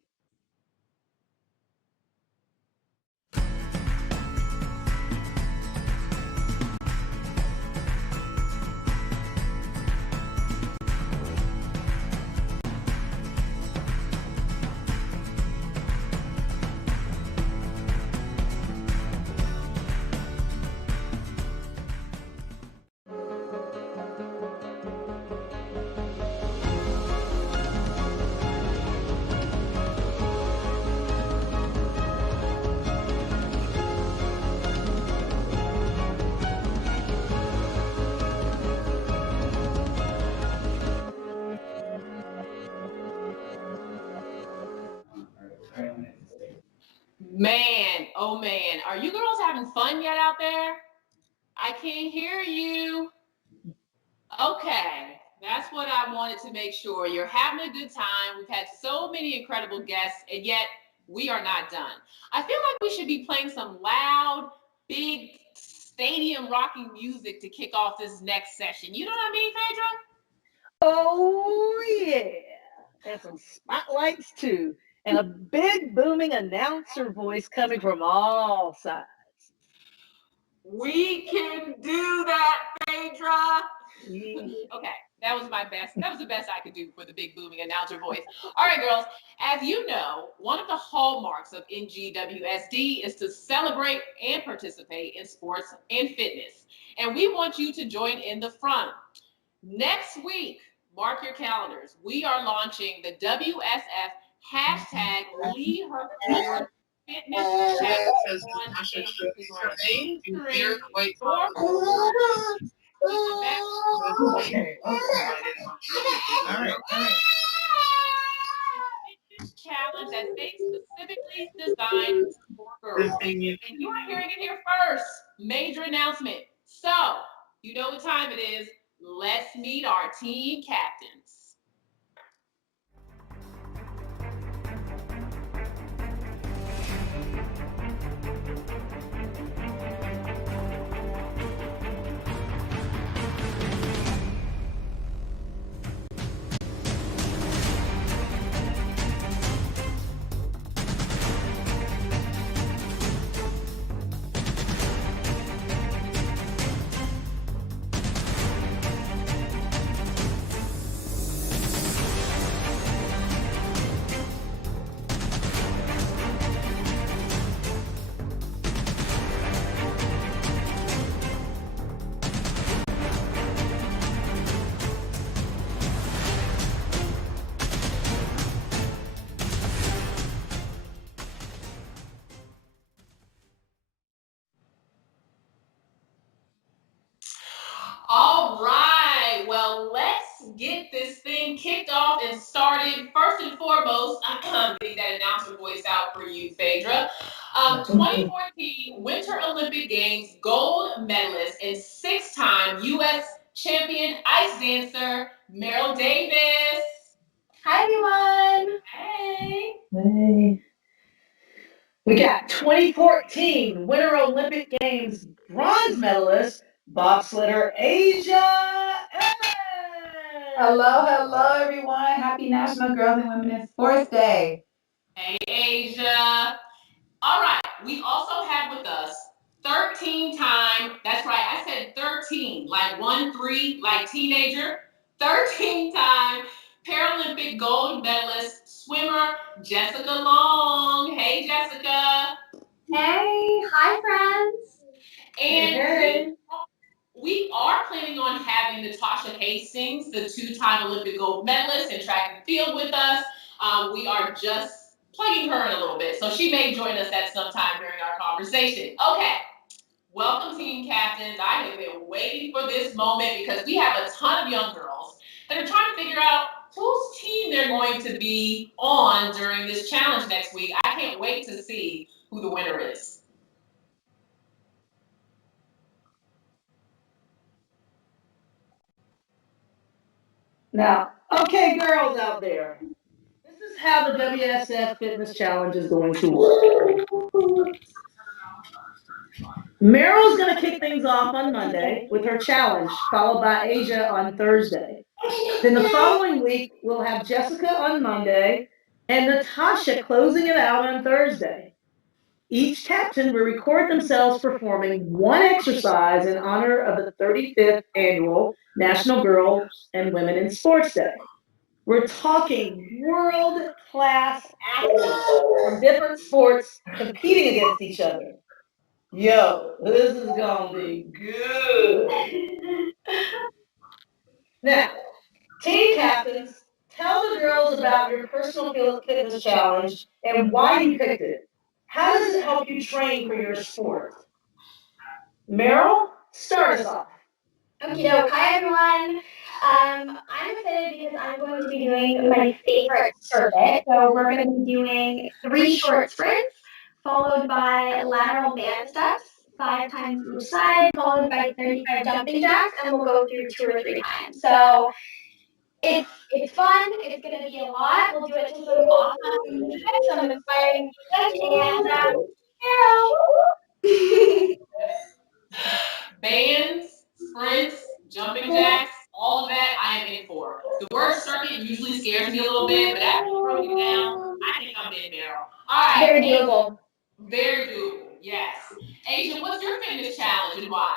Man, oh man, are you girls having fun yet out there? I can't hear you. Okay, that's what I wanted to make sure. You're having a good time. We've had so many incredible guests, and yet we are not done. I feel like we should be playing some loud, big, stadium rocking music to kick off this next session. You know what I mean, Phaidra? Oh yeah, and some spotlights too, and a big booming announcer voice coming from all sides. We can do that, Phaidra. Okay, that was my best. That was the best I could do for the big booming announcer voice. All right, girls, as you know, one of the hallmarks of NGWSD is to celebrate and participate in sports and fitness. And we want you to join in the fun. Next week, mark your calendars. We are launching the WSF hashtag Lead Her Forward Fitness Challenge. Challenge that they specifically designed for girls. And you are hearing it here first. Major announcement. So, you know what time it is. Let's meet our team captains. All right, well, let's get this thing kicked off and started. First and foremost, I'm getting that announcer voice out for you, Phaidra. 2014 Winter Olympic Games gold medalist and 6-time U.S. champion ice dancer, Meryl Davis. Hi, everyone. Hey. Hey. We got 2014 Winter Olympic Games bronze medalist, bobsledder Asia Evans. Hello, everyone. Happy National Girls and Women in Sports Day. Hey, Asia. All right, we also have with us 13-time, that's right, I said 13, like 1-3, like teenager. 13-time Paralympic gold medalist swimmer, Jessica Long. Hey, Jessica. Hey, hi, friends. And Hey. we are planning on having Natasha Hastings, the 2-time Olympic gold medalist in track and field with us. We are just plugging her in a little bit, so she may join us at some time during our conversation. Okay, welcome team captains. I have been waiting for this moment because we have a ton of young girls that are trying to figure out whose team they're going to be on during this challenge next week. I can't wait to see who the winner is. Now, okay, girls out there, this is how the WSF Fitness Challenge is going to work. Meryl's going to kick things off on Monday with her challenge, followed by Asia on Thursday. Then the following week, we'll have Jessica on Monday and Natasha closing it out on Thursday. Each captain will record themselves performing one exercise in honor of the 35th Annual National Girls and Women in Sports Day. We're talking world-class athletes from different sports competing against each other. Yo, this is gonna be good. Now, team captains, tell the girls about your personal fitness challenge and why you picked it. How does it help you train for your sport? Meryl, start us off. Okay, hi everyone. I'm excited because I'm going to be doing my favorite circuit. So we're going to be doing 3 short sprints, followed by lateral band steps, 5 times each side, followed by 35 jumping jacks, and we'll go through 2 or 3 times. So it's fun. It's going to be a lot. We'll do it to some awesome music, some inspiring music, and Meryl. Bands, sprints, jumping jacks, all of that I am in for. The word circuit usually scares me a little bit, but after you broke it down, I think I'm in, Meryl. All right. Very doable. Very doable, yes. Asia, what's your fitness challenge and why?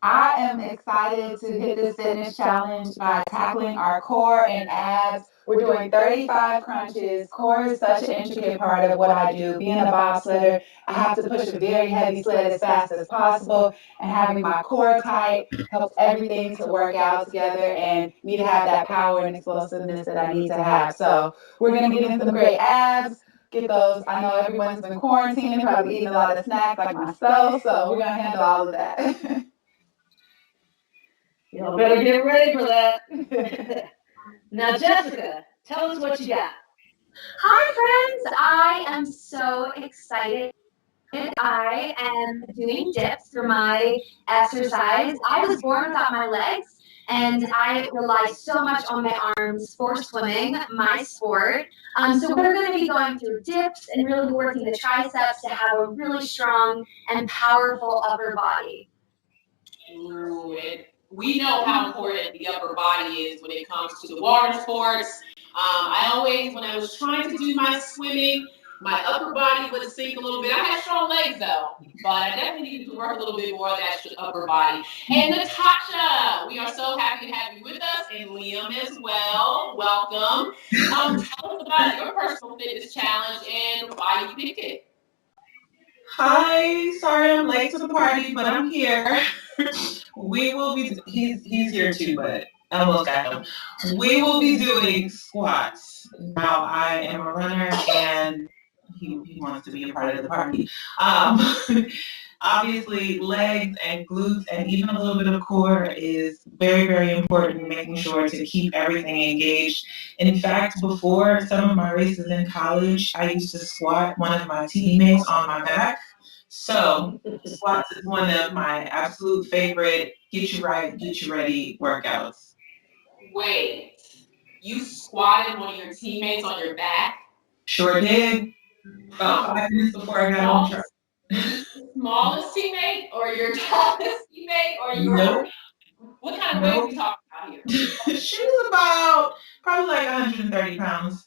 I am excited to hit this fitness challenge by tackling our core and abs. We're doing 35 crunches. Core is such an intricate part of what I do. Being a bobsledder, I have to push a very heavy sled as fast as possible, and having my core tight helps everything to work out together and me to have that power and explosiveness that I need to have. So we're going to get in some great abs. Get those. I know everyone's been quarantining, probably eating a lot of snacks like myself, so we're going to handle all of that. Y'all better get ready for that. Now, Jessica, tell us what you got. Hi, friends. I am so excited. I am doing dips for my exercise. I was born without my legs, and I rely so much on my arms for swimming, my sport. So we're going to be going through dips and really working the triceps to have a really strong and powerful upper body. Ooh, and we know how important the upper body is when it comes to the water sports. I always, when I was trying to do my swimming, my upper body would sink a little bit. I had strong legs though, but I definitely needed to work a little bit more of that upper body. And Natasha, we are so happy to have you with us, and Liam as well. Welcome. Tell us about your personal fitness challenge and why you picked it. Hi, sorry I'm late to the party, but I'm here. We will be, he's here too, but I almost got him. We will be doing squats. Now, I am a runner and he wants to be a part of the party. Obviously, legs and glutes and even a little bit of core is very, very important, making sure to keep everything engaged. In fact, before some of my races in college, I used to squat one of my teammates on my back. So squats is one of my absolute favorite get you right, get you ready workouts. Wait, you squatted one of your teammates on your back? Sure did. About 5 minutes before I got on track. Smallest teammate or your tallest teammate or your what kind of weight are we talking about here? She was about probably like 130 pounds.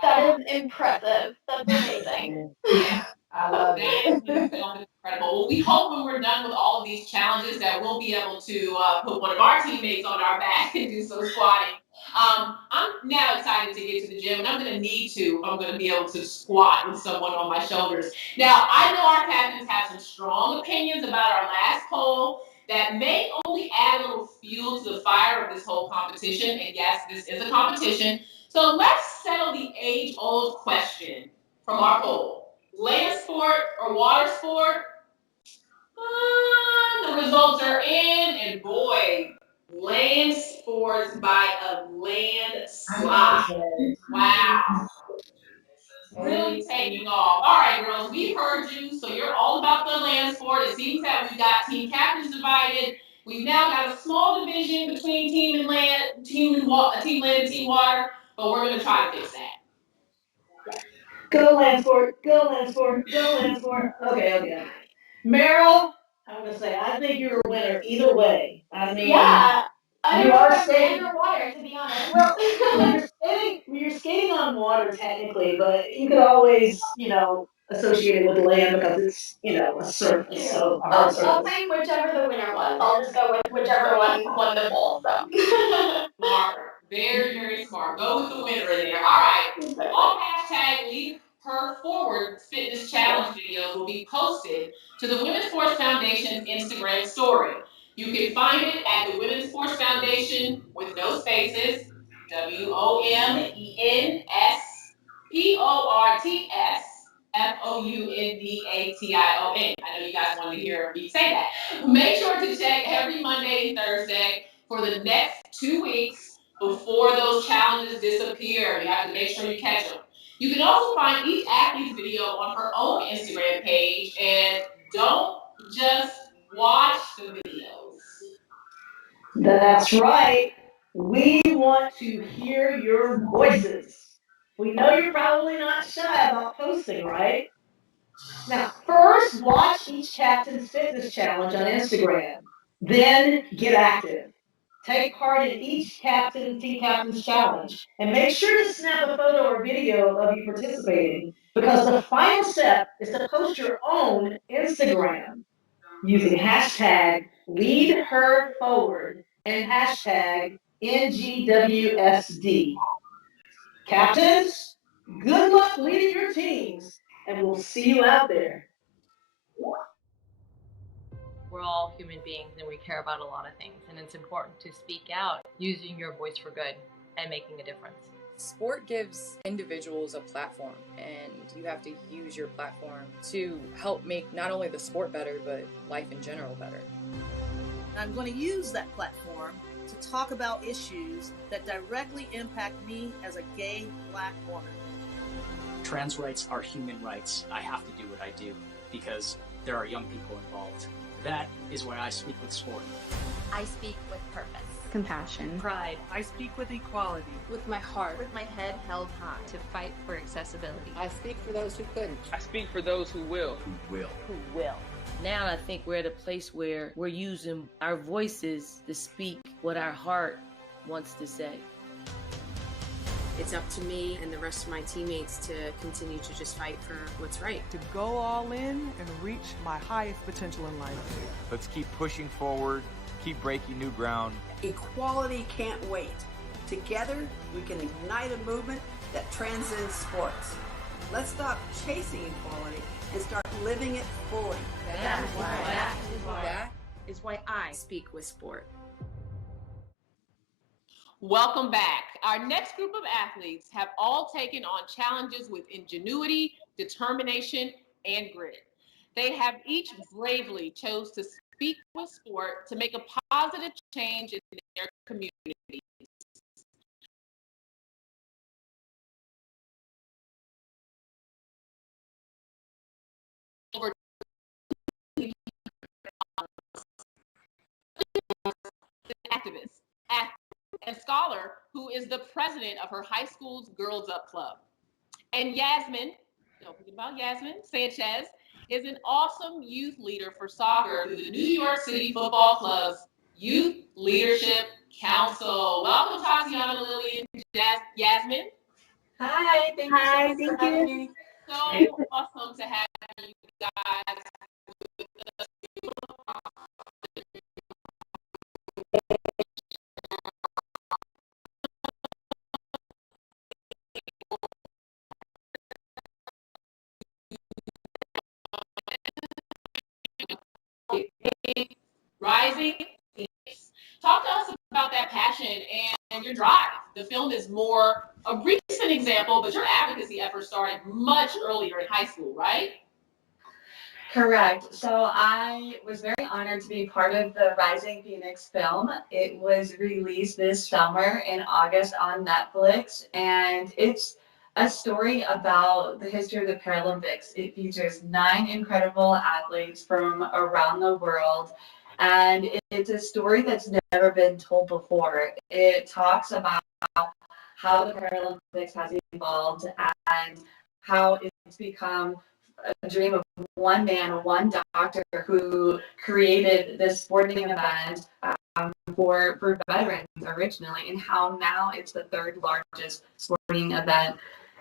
That is impressive. That's amazing. Yeah. I love That it. sounds incredible. Well, we hope when we're done with all of these challenges that we'll be able to put one of our teammates on our back and do some squatting. I'm now excited to get to the gym, and I'm going to need to. I'm going to be able to squat with someone on my shoulders. Now, I know our captains have some strong opinions about our last poll that may only add a little fuel to the fire of this whole competition. And yes, this is a competition. So let's settle the age-old question from our poll. Land sport or water sport? The results are in, and boy, land sports by a landslide. Wow. Really taking off. All right, girls, we've heard you, so you're all about the land sport. It seems that we've got team captains divided. We've now got a small division between team and land, team land and team water, but we're going to try to fix that. Go land sport, go land sport, go land sport. Okay. Meryl, I'm gonna say I think you're a winner either way. I mean, Yeah. I don't you know are if I'm skating. land or water, to be honest. Well, you're skating on water technically, but you could always, associate it with land because it's, a surface, so a hard I'll surface. take whichever the winner was. I'll just go with whichever one won the bowl. So. Smart. Very, very smart. Go with the winner in there. All right. All hashtag Lead Her Forward Fitness Challenge videos will be posted to the Women's Sports Foundation's Instagram story. You can find it at the Women's Sports Foundation with no spaces, WOMENSPORTSFOUNDATION. I know you guys wanted to hear me say that. Make sure to check every Monday and Thursday for the next 2 weeks before those challenges disappear. You have to make sure you catch them. You can also find each athlete's video on her own Instagram page, and don't just watch the videos. That's right. We want to hear your voices. We know you're probably not shy about posting, right? Now, first, watch each captain's fitness challenge on Instagram. Then get active. Take part in each team captain's challenge, and make sure to snap a photo or video of you participating, because the final step is to post your own Instagram using hashtag LeadHerForward and hashtag NGWSD. Captains, good luck leading your teams, and we'll see you out there. We're all human beings and we care about a lot of things, and it's important to speak out using your voice for good and making a difference. Sport gives individuals a platform, and you have to use your platform to help make not only the sport better, but life in general better. I'm going to use that platform to talk about issues that directly impact me as a gay Black woman. Trans rights are human rights. I have to do what I do because there are young people involved. That is why I speak with sport. I speak with purpose, compassion, pride. I speak with equality, With my heart, with my head held high, to fight for accessibility. I speak for those who couldn't. I speak for those who will. Who will. Who will. Now I think we're at a place where we're using our voices to speak what our heart wants to say. It's up to me and the rest of my teammates to continue to just fight for what's right. To go all in and reach my highest potential in life. Let's keep pushing forward, keep breaking new ground. Equality can't wait. Together, we can ignite a movement that transcends sports. Let's stop chasing equality and start living it fully. That is why I speak with sport. Welcome back. Our next group of athletes have all taken on challenges with ingenuity, determination, and grit. They have each bravely chose to speak with sport to make a positive change in their communities. Activist and scholar who is the president of her high school's Girls Up Club. And Yasmin, don't forget about Yasmin Sanchez, is an awesome youth leader for soccer through the New York City Football Club's Youth Leadership Council. Welcome, Tatiana, Lillian, Yasmin. Hi, thank you. So awesome to have you guys Rising. Talk to us about that passion and your drive. The film is more a recent example, but your advocacy efforts started much earlier in high school, right? Correct. So I was very honored to be part of the Rising Phoenix film. It was released this summer in August on Netflix, and it's a story about the history of the Paralympics. It features 9 incredible athletes from around the world, and it's a story that's never been told before. It talks about how the Paralympics has evolved and how it's become a dream of one man, one doctor who created this sporting event for veterans originally, and how now it's the 3rd largest sporting event.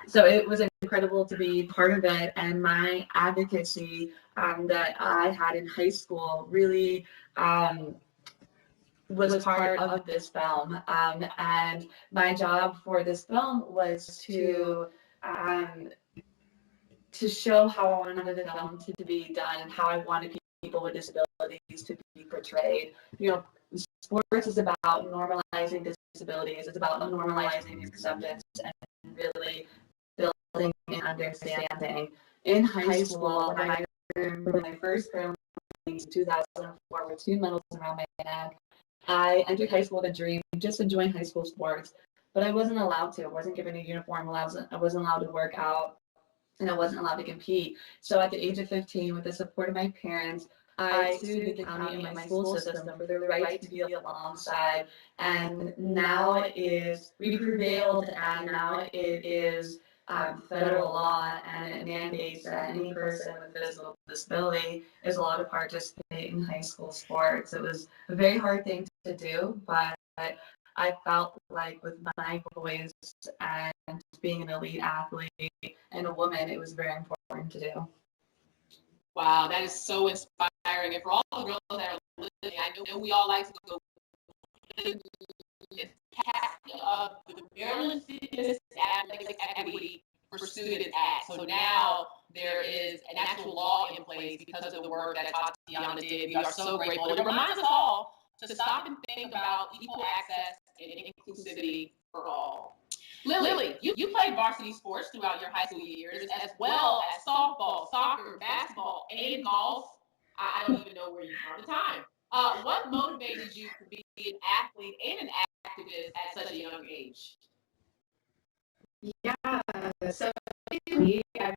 So it was incredible to be part of it, and my advocacy that I had in high school really was part of this film. And my job for this film was to show how I wanted the film to be done and how I wanted people with disabilities to be portrayed. You know, sports is about normalizing disabilities. It's about normalizing acceptance and really building and understanding. In high school, when I remember my first Paralympics in 2004 with 2 medals around my neck, I entered high school with a dream, just enjoying high school sports, but I wasn't allowed to. I wasn't given a uniform. I wasn't allowed to work out, and I wasn't allowed to compete. So at the age of 15, with the support of my parents, I sued the county and my school system for the right to be alongside. And now we prevailed, and now it is federal law, and it mandates that any person with physical disability is allowed to participate in high school sports. It was a very hard thing to do, but I felt like with my voice and being an elite athlete and a woman, it was very important to do. Wow, that is so inspiring. And for all the girls that are listening, I know we all like to go of the Maryland Citizens Athletics Equity for Students Act. So now there is an actual law in place because of the work that Tatiana did. We are so grateful. And it reminds us all to stop and think about equal access and inclusivity for all. Lily, you played varsity sports throughout your high school years, as well as softball, soccer, basketball, and golf. I don't even know where you found the time. What motivated you to be an athlete and an activist at such a young age? Yeah, so me, I've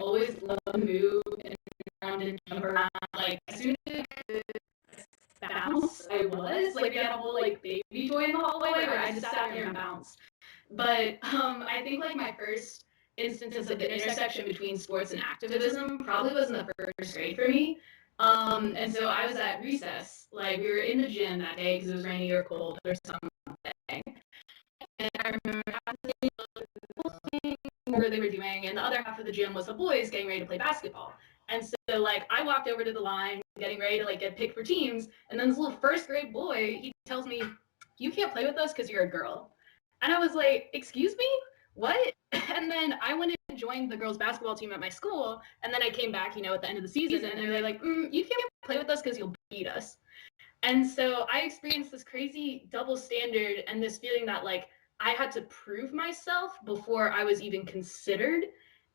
always loved to move and around and jump around. Like as soon as I could bounce, I was we had a whole baby toy in the hallway where I just sat there and bounced. But I think my first instances of the intersection between sports and activism probably was in the 1st grade for me. And so I was at recess, we were in the gym that day because it was rainy or cold or something. And I remember where they were doing, and the other half of the gym was the boys getting ready to play basketball. And so I walked over to the line, getting ready to get picked for teams, and then this little 1st grade boy, he tells me, "You can't play with us because you're a girl." And I was like, "Excuse me? What?" And then I went and joined the girls basketball team at my school, and then I came back, at the end of the season, and they're like, "You can't play with us because you'll beat us." And so I experienced this crazy double standard and this feeling that I had to prove myself before I was even considered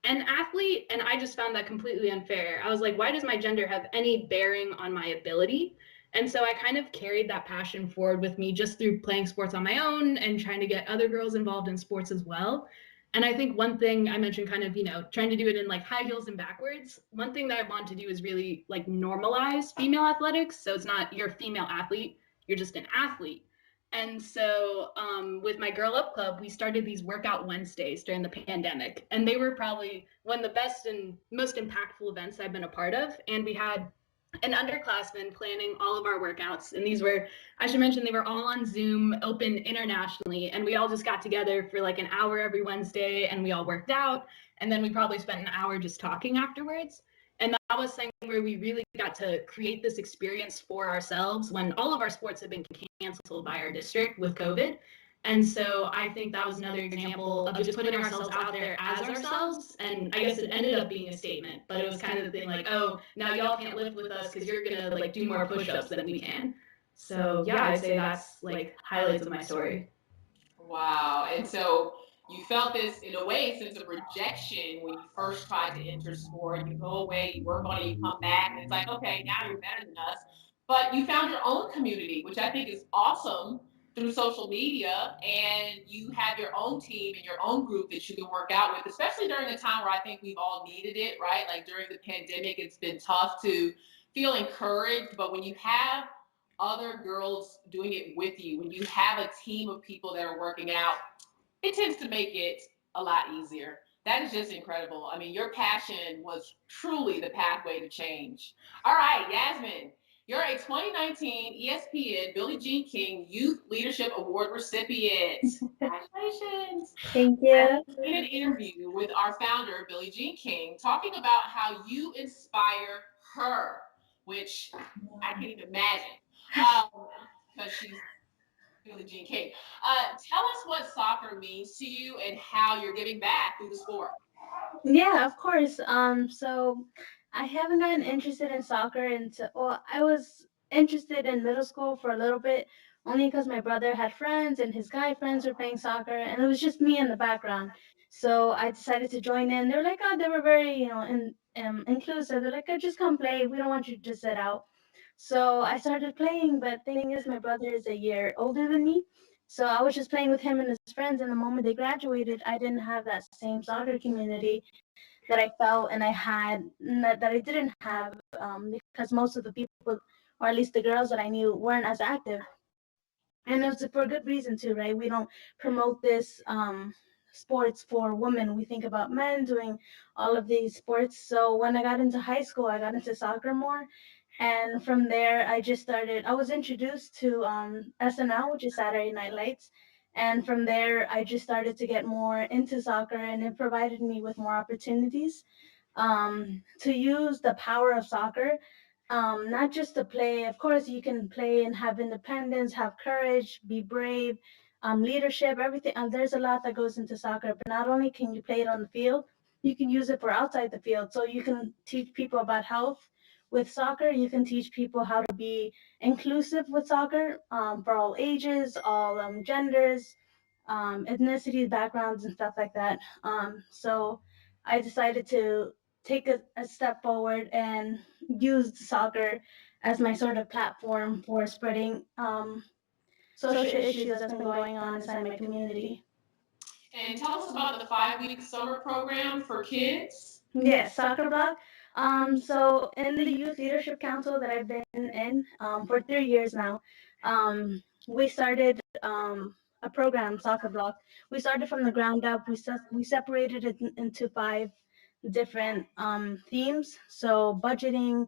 an athlete, and I just found that completely unfair. I was like, why does my gender have any bearing on my ability? And so I kind of carried that passion forward with me just through playing sports on my own and trying to get other girls involved in sports as well. And I think one thing I mentioned kind of, trying to do it in high heels and backwards. One thing that I want to do is really normalize female athletics. So it's not you're a female athlete, you're just an athlete. And so with my Girl Up Club, we started these workout Wednesdays during the pandemic. And they were probably one of the best and most impactful events I've been a part of. And we had an underclassman planning all of our workouts. And these were, I should mention, they were all on Zoom, open internationally. And we all just got together for an hour every Wednesday, and we all worked out. And then we probably spent an hour just talking afterwards. And that was something where we really got to create this experience for ourselves when all of our sports have been canceled by our district with COVID. And so I think that was another example of just putting ourselves out there as ourselves. And I guess it ended up being a statement, but it was kind of the thing like, oh, now y'all can't lift with us because you're going to like do more push-ups than we can. So yeah, I'd say that's like highlights of my story. Wow. And so you felt this, in a way, sense of rejection when you first tried to enter sport. You go away, you work on it, you come back, and it's like, okay, now you're better than us. But you found your own community, which I think is awesome through social media, and you have your own team and your own group that you can work out with, especially during the time where I think we've all needed it, right? Like during the pandemic, it's been tough to feel encouraged, but when you have other girls doing it with you, when you have a team of people that are working out, it tends to make it a lot easier. That is just incredible. I mean, your passion was truly the pathway to change. All right, Yasmin, you're a 2019 ESPN Billie Jean King Youth Leadership Award recipient. Congratulations. Thank you. I did an interview with our founder, Billie Jean King, talking about how you inspire her, which I can't even imagine, because she's Billie Jean King. Tell us what soccer means to you and how you're giving back through the sport. Yeah, of course. So I haven't gotten interested in soccer until, well, I was interested in middle school for a little bit, only because my brother had friends and his guy friends were playing soccer, and it was just me in the background. So I decided to join in. They were like, oh, they were very, inclusive. They're like, oh, just come play. We don't want you to just sit out. So I started playing, but thing is, my brother is a year older than me. So I was just playing with him and his friends, and the moment they graduated, I didn't have that same soccer community that I felt and I had that I didn't have because most of the people, or at least the girls that I knew, weren't as active. And it was for a good reason too, right? We don't promote this sports for women. We think about men doing all of these sports. So when I got into high school, I got into soccer more. And from there, I was introduced to SNL, which is Saturday Night Lights. And from there, I just started to get more into soccer, and it provided me with more opportunities to use the power of soccer, not just to play. Of course, you can play and have independence, have courage, be brave, leadership, everything. There's a lot that goes into soccer, but not only can you play it on the field, you can use it for outside the field. So you can teach people about health with soccer. You can teach people how to be inclusive with soccer for all ages, all genders, ethnicities, backgrounds, and stuff like that. So I decided to take a step forward and use soccer as my sort of platform for spreading social issues that's been going on inside my community. And tell us about the 5-week summer program for kids. Yes, soccer block. So in the Youth Leadership Council that I've been in for 3 years now, we started a program, Soccer Block. We started from the ground up. We separated it into 5 different themes. So budgeting,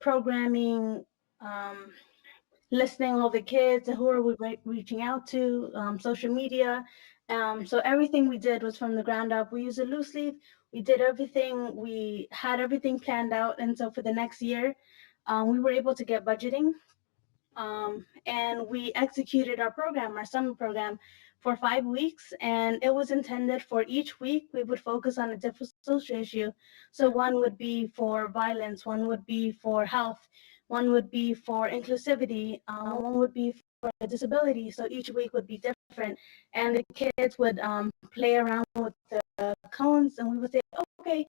programming, listening all the kids, and who are we reaching out to, social media. So everything we did was from the ground up. We used a loose leaf. We did everything. We had everything planned out. And so for the next year, we were able to get budgeting. And we executed our program, our summer program, for 5 weeks. And it was intended for each week, we would focus on a different social issue. So one would be for violence, one would be for health, one would be for inclusivity, one would be for disability. So each week would be different. And the kids would play around with the cones, and we would say, okay,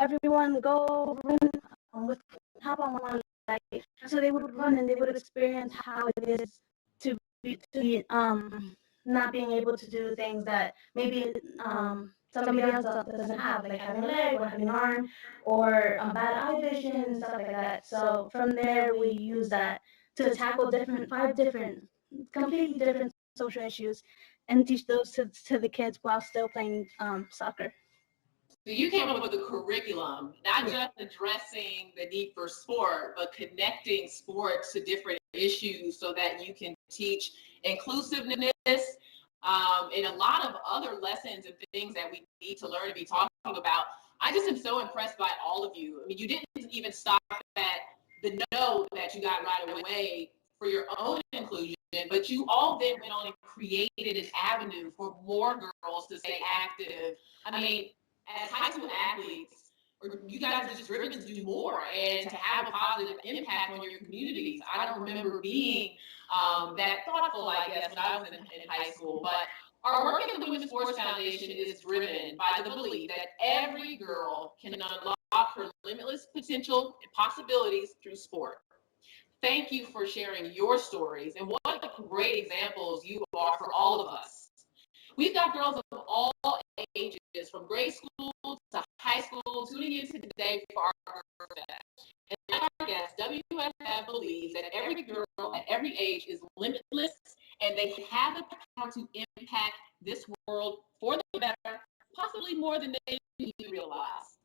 everyone go run with hop on one leg. So they would run and they would experience how it is to be not being able to do things that maybe somebody else doesn't have, like having a leg or having an arm or bad eye vision and stuff like that. So from there, we use that to tackle 5 different, completely different social issues and teach those to the kids while still playing soccer. So you came up with a curriculum, not just addressing the need for sport, but connecting sports to different issues so that you can teach inclusiveness and a lot of other lessons and things that we need to learn to be talking about. I just am so impressed by all of you. I mean, you didn't even stop at the no that you got right away for your own inclusion, but you all then went on and created an avenue for more girls to stay active. I mean, as high school athletes, or you guys are just driven to do more and to have a positive impact on your communities. I don't remember being that thoughtful, I guess, when I was in high school, but our work at the Women's Sports Foundation is driven by the belief that every girl can unlock her limitless potential and possibilities through sport. Thank you for sharing your stories, and what great examples you are for all of us. We've got girls of all ages, from grade school to high school, tuning in today for our Girl Fest. And like our guest, WSF believes that every girl at every age is limitless, and they have the power to impact this world for the better, possibly more than they even realize.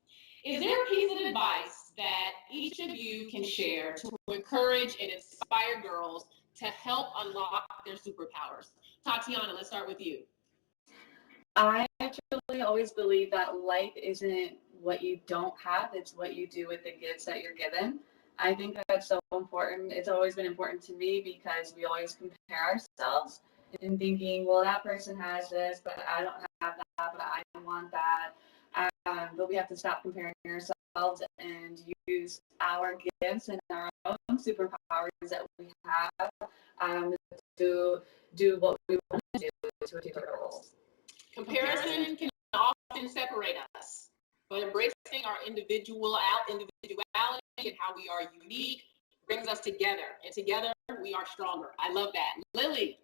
Is there a piece of advice that each of you can share to encourage and inspire girls to help unlock their superpowers? Tatiana, let's start with you. I actually always believe that life isn't what you don't have, it's what you do with the gifts that you're given. I think that's so important. It's always been important to me because we always compare ourselves and thinking, well, that person has this, but I don't have that, but I want that. But we have to stop comparing ourselves and use our gifts and our own superpowers that we have to do what we want to do to achieve our goals. Comparison can often separate us, but embracing our individuality and how we are unique brings us together, and together we are stronger. I love that. Lily.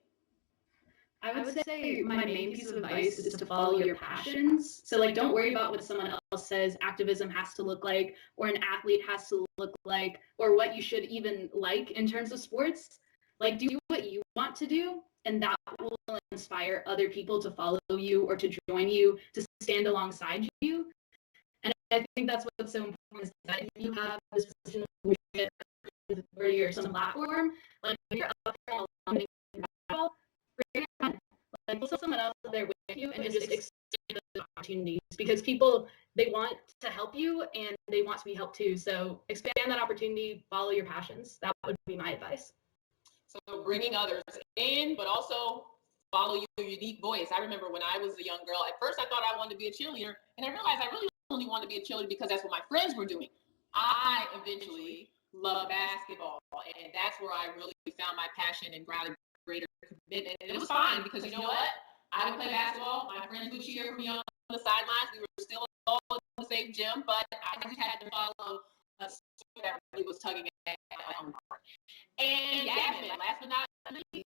I would say my main piece of advice is to follow your passions. So like, don't worry about what someone else says activism has to look like, or an athlete has to look like, or what you should even like in terms of sports. Like, do what you want to do, and that will inspire other people to follow you or to join you, to stand alongside you. And I think that's what's so important, is that if you have this position of leadership where you're some platform, like if you're up there along basketball, bring your friend, like put someone else there with you and just extend those opportunities, because people, they want to help you and they want to be helped too. So expand that opportunity, follow your passions. That would be my advice. So bringing others in, but also follow your unique voice. I remember when I was a young girl, at first I thought I wanted to be a cheerleader, and I realized I really only wanted to be a cheerleader because that's what my friends were doing. I eventually loved basketball, and that's where I really found my passion and got a greater commitment. And it was fine because, you know what? I would play basketball. My friends would cheer for me on the sidelines. We were still all in the same gym, but I just had to follow a sport that really was tugging at my own heart. And Yasmin, last but not least,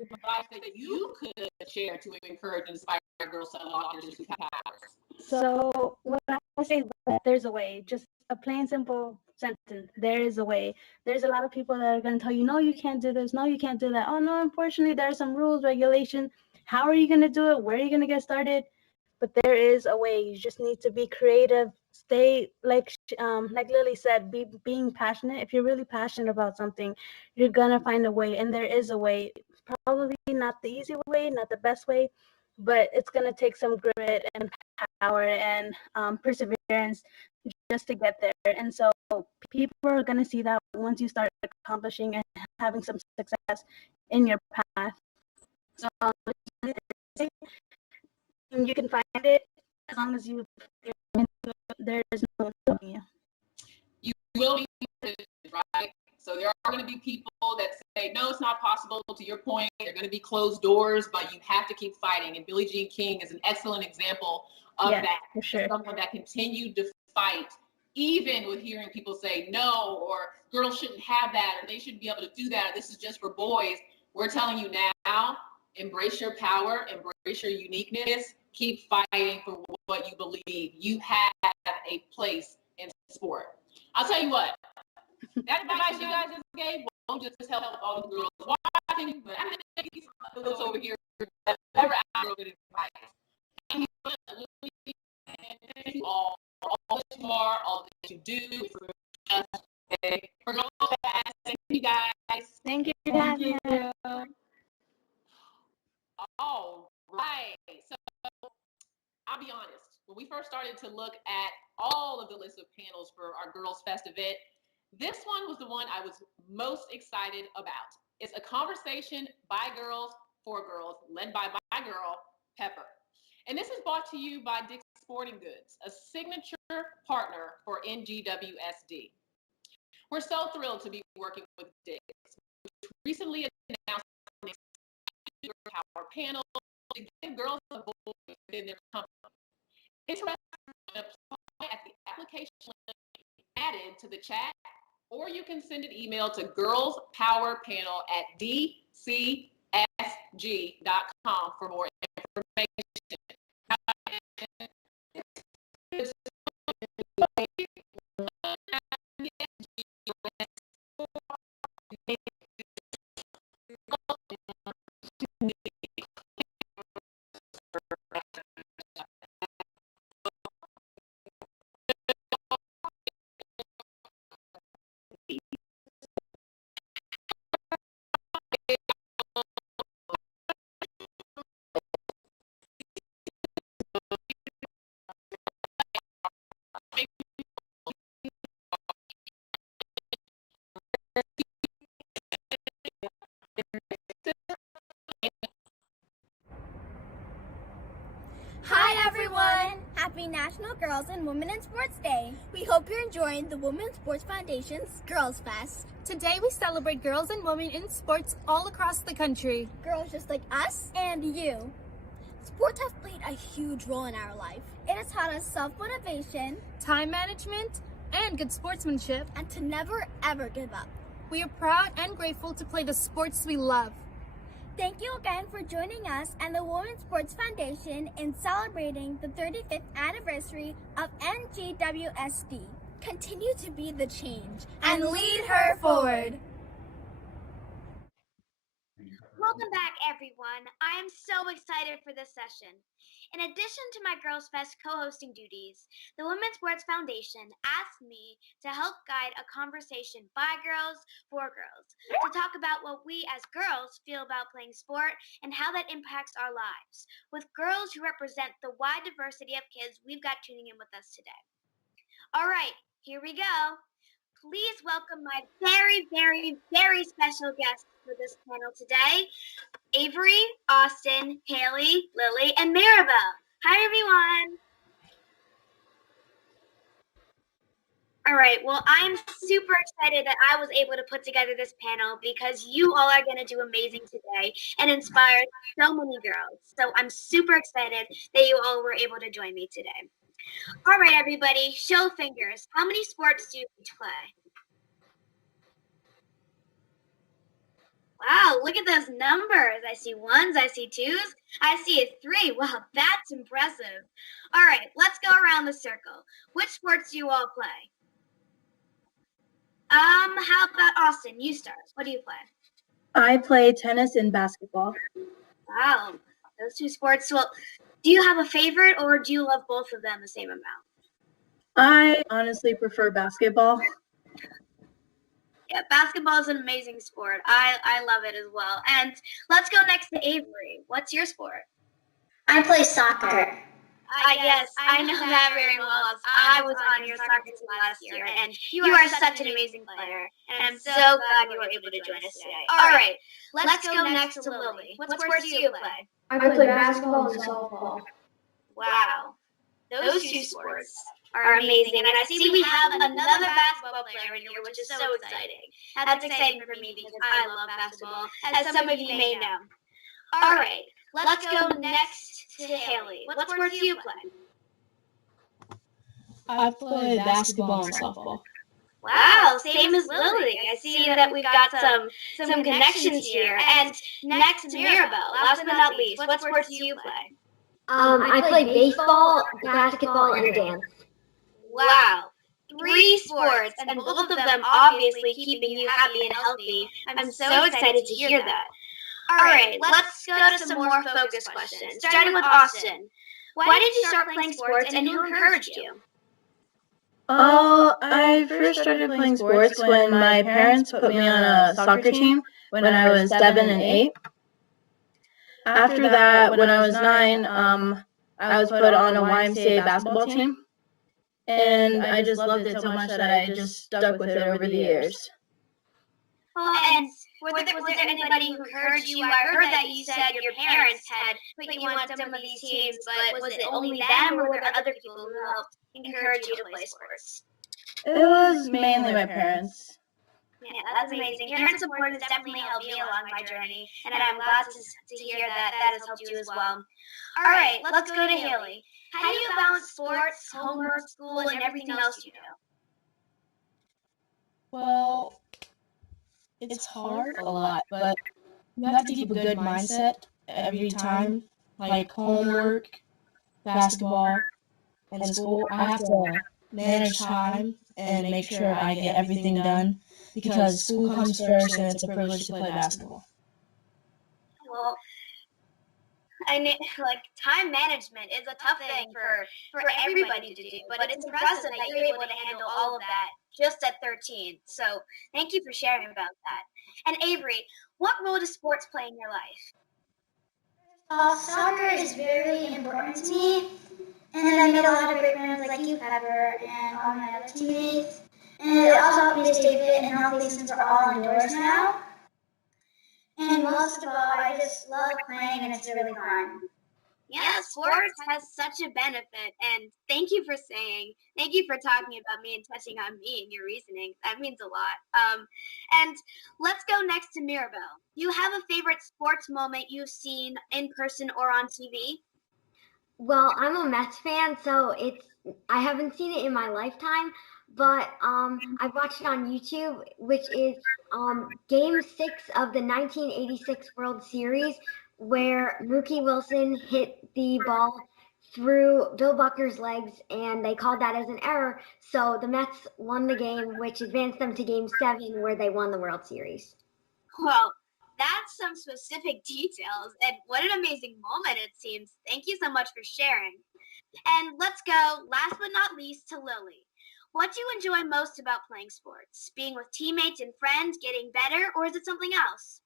advice that you could share to encourage and inspire girls to unlock their superpowers. So when I say that there's a way, just a plain simple sentence, there is a way. There's a lot of people that are going to tell you, no, you can't do this, no, you can't do that. Oh no, unfortunately, there are some rules, regulations. How are you going to do it? Where are you going to get started? But there is a way. You just need to be creative. Stay like Lily said, being passionate. If you're really passionate about something, you're gonna find a way, and there is a way. Probably not the easy way, not the best way, but it's gonna take some grit and power and perseverance just to get there. And so people are gonna see that once you start accomplishing and having some success in your path. So you can find it as long as there is no one stopping you. You will be right. So there are going to be people that say, no, it's not possible. To your point, there are going to be closed doors, but you have to keep fighting. And Billie Jean King is an excellent example of that. For sure. Someone that continued to fight, even with hearing people say no, or girls shouldn't have that, or they shouldn't be able to do that, or this is just for boys. We're telling you now, embrace your power, embrace your uniqueness, keep fighting for what you believe. You have a place in sport. I'll tell you what, that advice you guys just gave won't just help all the girls watching, but I'm going to get those over here whenever I go to advice. Thank you all for all that you are, all that you do for us. For all that, thank you guys. Thank you. Thank you. All right. So I'll be honest. When we first started to look at all of the list of panels for our Girls Fest event. This one was the one I was most excited about. It's a conversation by girls for girls, led by my girl, Pepper. And this is brought to you by Dick's Sporting Goods, a signature partner for NGWSD. We're so thrilled to be working with Dick's, which recently announced the Power Panel to give girls a voice within their company. Interested in apply at the application link added to the chat, or you can send an email to girlspowerpanel@dcsg.com for more information. Hi everyone! Happy National Girls and Women in Sports Day. We hope you're enjoying the Women's Sports Foundation's Girls Fest. Today we celebrate girls and women in sports all across the country. Girls just like us and you. Sports have played a huge role in our life. It has taught us self-motivation, time management, and good sportsmanship, and to never ever give up. We are proud and grateful to play the sports we love. Thank you again for joining us and the Women's Sports Foundation in celebrating the 35th anniversary of NGWSD. Continue to be the change and lead her forward. Welcome back, everyone. I am so excited for this session. In addition to my Girls Fest co-hosting duties, the Women's Sports Foundation asked me to help guide a conversation by girls for girls to talk about what we as girls feel about playing sport and how that impacts our lives, with girls who represent the wide diversity of kids we've got tuning in with us today. All right, here we go. Please welcome my very, very, very special guests for this panel today, Avery, Austin, Haley, Lily, and Maribel. Hi, everyone. All right, well, I'm super excited that I was able to put together this panel because you all are going to do amazing today and inspire so many girls. So I'm super excited that you all were able to join me today. All right, everybody, show fingers. How many sports do you each play? Wow, look at those numbers. I see ones, I see twos, I see a 3. Wow, that's impressive. All right, let's go around the circle. Which sports do you all play? How about Austin? You start. What do you play? I play tennis and basketball. Wow, those two sports. Well, do you have a favorite or do you love both of them the same amount? I honestly prefer basketball. Yeah, basketball is an amazing sport. I love it as well. And let's go next to Avery. What's your sport? I play soccer. Yes, I know that very well. I was on your soccer team last year, and you are such an amazing player. And I'm so glad you were able to join us today. All right, let's go next to Lily. What sports do you play? I play basketball and softball. Wow, those two sports are amazing. And I see we have another basketball player in here, which is so exciting. That's exciting for me because I love basketball, as some of you may know. All right, let's go next to Haley. What sports do you play? I play basketball and softball. Wow, same as Lily. I see that we've got some connections here. And next to Maribel, last but not least, what sports do you play? I play baseball, basketball, and dance. Wow, 3 sports, and both of them obviously keeping you happy and healthy. I'm so excited to hear that. All right, let's go to some more focused questions, starting with Austin. Why did you start playing sports and who encouraged you? Oh, I first started playing sports when my parents put me on a soccer team when I was 7 and 8. After that, when I was 9, I was put on a YMCA basketball team. And I just loved it so much that I just stuck with it over the years. Well, and was there anybody who encouraged you? I heard that you said your parents had put you on some of these teams, but was it only them, or were there other people who helped encourage you to play sports? It was mainly my parents. Yeah, that's amazing. Parent support has definitely helped me along my journey, and I'm glad to hear that that has helped you as well. All right, let's go to Haley. How do you balance sports, homework, school, and everything else you do? Well, it's hard a lot, but you have to keep a good mindset every time, like homework, basketball, and school. I have to manage time and make sure I get everything done because school comes first and it's a privilege to play basketball. Well, like time management is a tough thing for everybody to do, but it's impressive that you're able to handle all of that just at 13. So thank you for sharing about that. And Avery, what role does sports play in your life? Soccer is very important to me, and I made a lot of great friends like you, Pepper, and all my other teammates. And it also helped me to stay fit and healthy since we're all indoors now. And most of all, I just love playing, and it's really fun. Yeah, sports has such a benefit, and thank you for talking about me and touching on me and your reasoning. That means a lot. And let's go next to Mirabelle. Do you have a favorite sports moment you've seen in person or on TV? Well, I'm a Mets fan, so I haven't seen it in my lifetime, but I've watched it on YouTube, which is Game 6 of the 1986 World Series, where Mookie Wilson hit the ball through Bill Bucker's legs, and they called that as an error. So the Mets won the game, which advanced them to Game 7, where they won the World Series. Well, that's some specific details, and what an amazing moment it seems. Thank you so much for sharing. And let's go, last but not least, to Lily. What do you enjoy most about playing sports? Being with teammates and friends, getting better, or is it something else?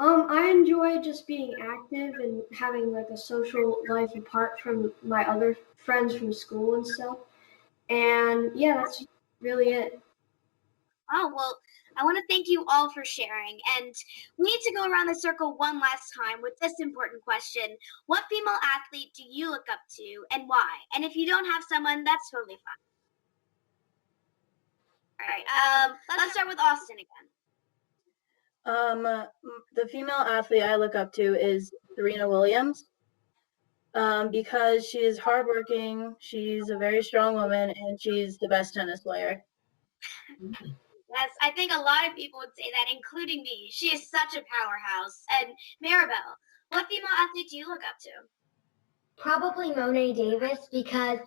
I enjoy just being active and having like a social life apart from my other friends from school and stuff. And yeah, that's really it. Oh, well, I want to thank you all for sharing. And we need to go around the circle one last time with this important question. What female athlete do you look up to and why? And if you don't have someone, that's totally fine. All right, let's start with Austin again. The female athlete I look up to is Serena Williams, because she is hardworking, she's a very strong woman, and she's the best tennis player. Yes, I think a lot of people would say that, including me. She is such a powerhouse. And Maribel, what female athlete do you look up to? Probably Monet Davis, because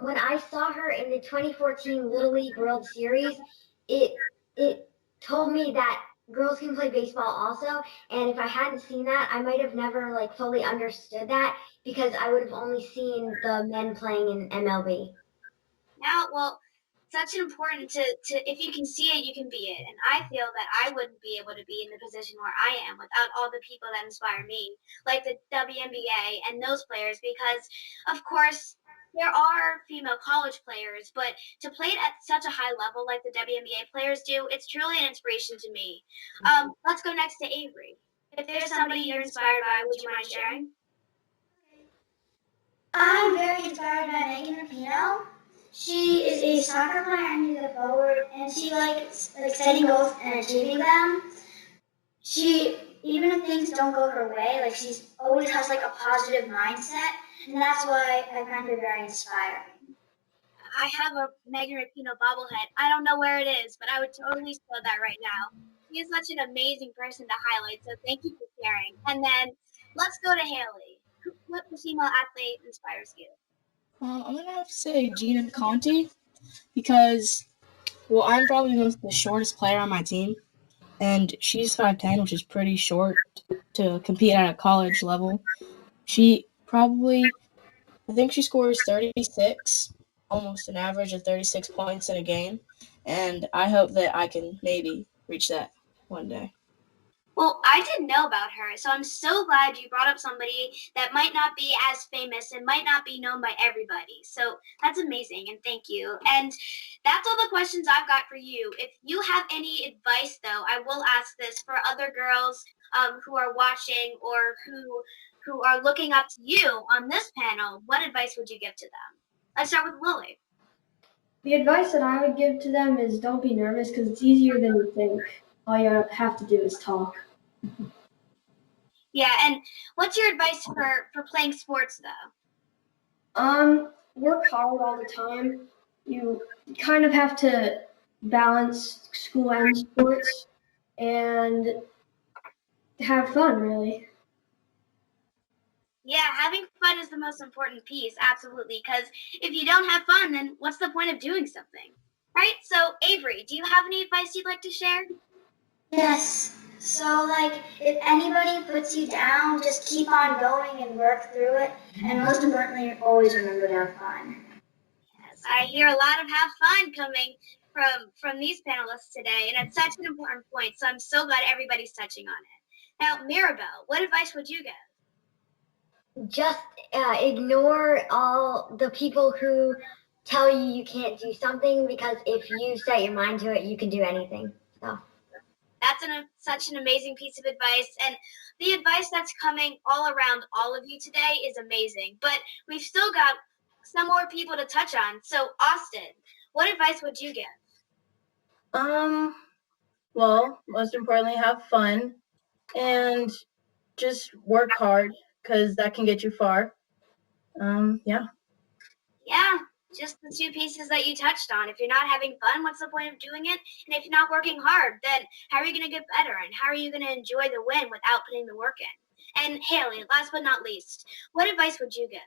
when I saw her in the 2014 Little League World Series, it told me that girls can play baseball also, and if I hadn't seen that, I might have never like fully understood that, because I would have only seen the men playing in MLB. Yeah, well, such important to if you can see it, you can be it. And I feel that I wouldn't be able to be in the position where I am without all the people that inspire me, like the WNBA and those players, because of course there are female college players, but to play it at such a high level like the WNBA players do, it's truly an inspiration to me. Let's go next to Avery. If there's somebody you're inspired by, would you mind sharing? I'm very inspired by Megan Rapinoe. She is a soccer player and she's a forward, and she likes setting goals and achieving them. She, even if things don't go her way, like she always has like a positive mindset, and that's why I find her very inspiring. I have a Megan Rapinoe bobblehead. I don't know where it is, but I would totally steal that right now. She is such an amazing person to highlight, so thank you for sharing. And then let's go to Haley. What female athlete inspires you? I'm gonna have to say Gina Conti, because, well, I'm probably the shortest player on my team, and she's 5'10", which is pretty short to compete at a college level. She probably, I think she scores 36, almost an average of 36 points in a game, and I hope that I can maybe reach that one day. Well, I didn't know about her, so I'm so glad you brought up somebody that might not be as famous and might not be known by everybody. So that's amazing, and thank you. And that's all the questions I've got for you. If you have any advice, though, I will ask this for other girls who are watching or who are looking up to you on this panel. What advice would you give to them? Let's start with Lily. The advice that I would give to them is don't be nervous because it's easier than you think. All you have to do is talk. Yeah, and what's your advice for playing sports, though? Work hard all the time. You kind of have to balance school and sports and have fun, really. Yeah, having fun is the most important piece, absolutely, because if you don't have fun, then what's the point of doing something? Right? So, Avery, do you have any advice you'd like to share? Yes. So, like, if anybody puts you down, just keep on going and work through it. And most importantly, always remember to have fun. Yes, I hear a lot of have fun coming from these panelists today, and it's such an important point, so I'm so glad everybody's touching on it. Now, Mirabelle, what advice would you give? Just ignore all the people who tell you can't do something, because if you set your mind to it, you can do anything. So. That's such an amazing piece of advice, and the advice that's coming all around all of you today is amazing. But we've still got some more people to touch on. So, Austin, what advice would you give? Well, most importantly, have fun and just work hard, because that can get you far. Yeah. Yeah, just the two pieces that you touched on. If you're not having fun, what's the point of doing it? And if you're not working hard, then how are you going to get better? And how are you going to enjoy the win without putting the work in? And Haley, last but not least, what advice would you give?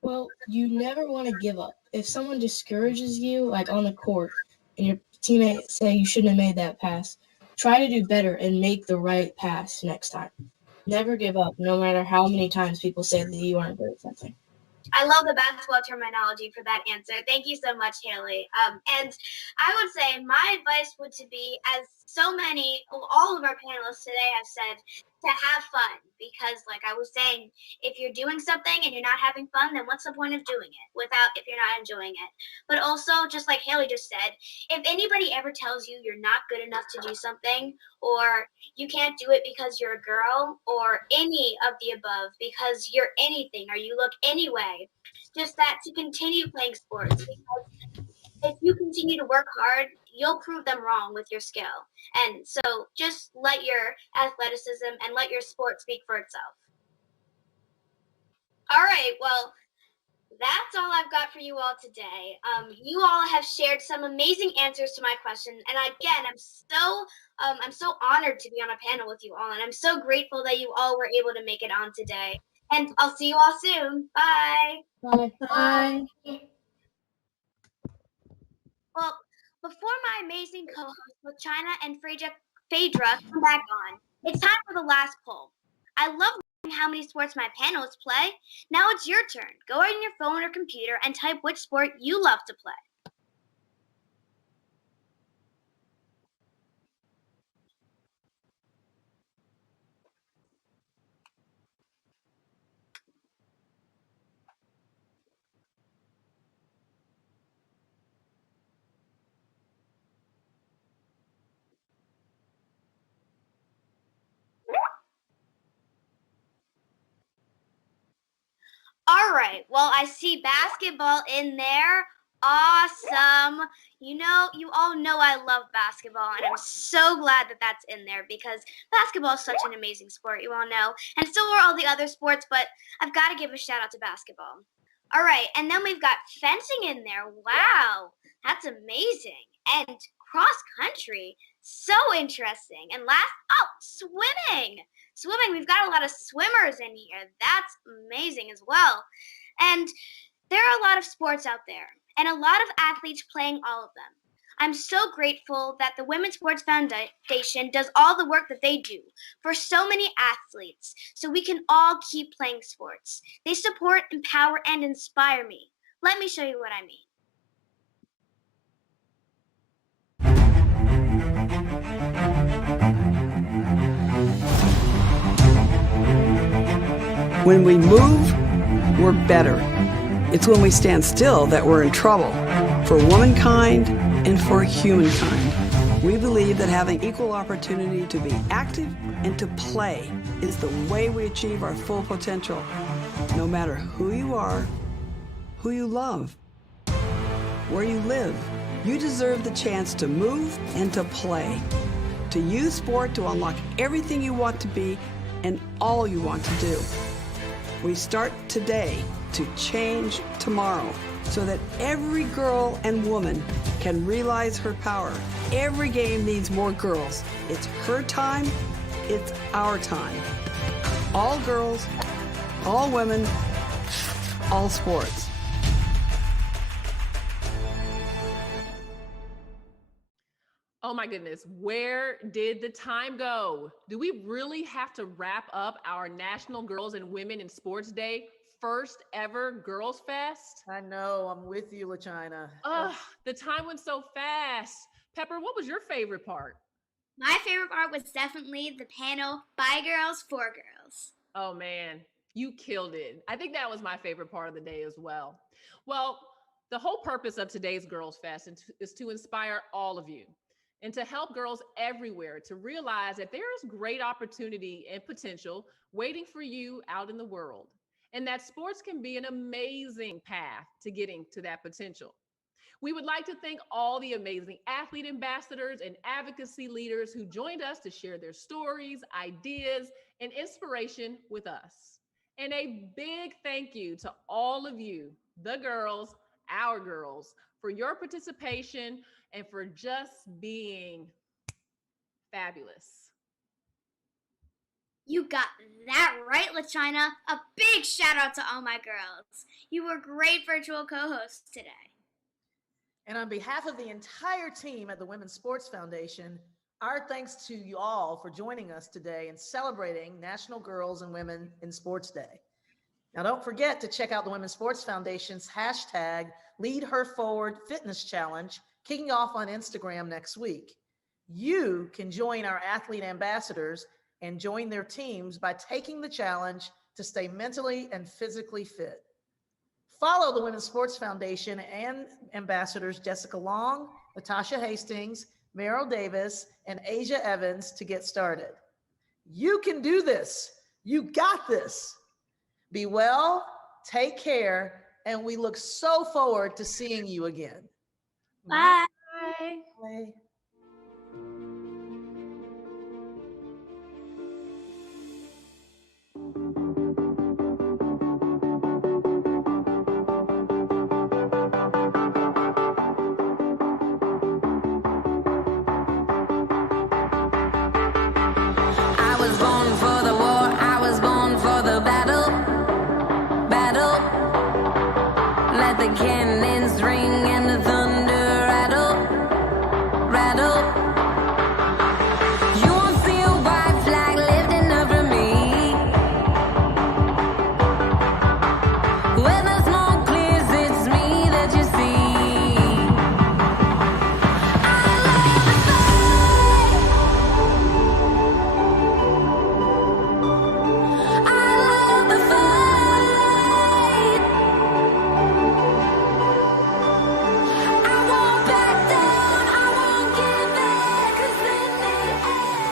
Well, you never want to give up. If someone discourages you, like on the court, and your teammates say you shouldn't have made that pass, try to do better and make the right pass next time. Never give up, no matter how many times people say that you aren't good at something. I love the basketball terminology for that answer. Thank you so much, Haley. And I would say my advice would to be, as all of our panelists today have said, to have fun. Because like I was saying, if you're doing something and you're not having fun, then what's the point of doing it if you're not enjoying it? But also, just like Haley just said, if anybody ever tells you you're not good enough to do something, or you can't do it because you're a girl, or any of the above because you're anything or you look anyway, just that to continue playing sports, because if you continue to work hard, you'll prove them wrong with your skill. And so just let your athleticism and let your sport speak for itself. All right, well, that's all I've got for you all today. You all have shared some amazing answers to my question, and again, I'm so honored to be on a panel with you all, and I'm so grateful that you all were able to make it on today. And I'll see you all soon. Bye. Bye. Bye. Well, before my amazing co-hosts LaChina and Phaidra come back on, it's time for the last poll. I love learning how many sports my panelists play. Now it's your turn. Go on your phone or computer and type which sport you love to play. All right, well, I see basketball in there. Awesome. You all know I love basketball, and I'm so glad that that's in there, because basketball is such an amazing sport, you all know. And so are all the other sports, but I've got to give a shout out to basketball. All right, and then we've got fencing in there. Wow, that's amazing. And cross country, so interesting. And swimming. Swimming, we've got a lot of swimmers in here. That's amazing as well. And there are a lot of sports out there, and a lot of athletes playing all of them. I'm so grateful that the Women's Sports Foundation does all the work that they do for so many athletes, so we can all keep playing sports. They support, empower, and inspire me. Let me show you what I mean. When we move, we're better. It's when we stand still that we're in trouble, for womankind and for humankind. We believe that having equal opportunity to be active and to play is the way we achieve our full potential. No matter who you are, who you love, where you live, you deserve the chance to move and to play. To use sport to unlock everything you want to be and all you want to do. We start today to change tomorrow so that every girl and woman can realize her power. Every game needs more girls. It's her time, it's our time. All girls, all women, all sports. Oh my goodness, where did the time go? Do we really have to wrap up our National Girls and Women in Sports Day, first ever Girls Fest? I know, I'm with you, LaChina. Ugh, the time went so fast. Pepper, what was your favorite part? My favorite part was definitely the panel, By Girls, For Girls. Oh man, you killed it. I think that was my favorite part of the day as well. Well, the whole purpose of today's Girls Fest is to inspire all of you and to help girls everywhere to realize that there is great opportunity and potential waiting for you out in the world, and that sports can be an amazing path to getting to that potential. We would like to thank all the amazing athlete ambassadors and advocacy leaders who joined us to share their stories, ideas, and inspiration with us. And a big thank you to all of you, the girls, our girls, for your participation and for just being fabulous. You got that right, LaChina. A big shout out to all my girls. You were great virtual co-hosts today. And on behalf of the entire team at the Women's Sports Foundation, our thanks to you all for joining us today and celebrating National Girls and Women in Sports Day. Now, don't forget to check out the Women's Sports Foundation's hashtag Lead Her Forward Fitness Challenge, kicking off on Instagram next week. You can join our athlete ambassadors and join their teams by taking the challenge to stay mentally and physically fit. Follow the Women's Sports Foundation and ambassadors Jessica Long, Natasha Hastings, Meryl Davis, and Asia Evans to get started. You can do this. You got this. Be well, take care, and we look so forward to seeing you again. Bye. Bye.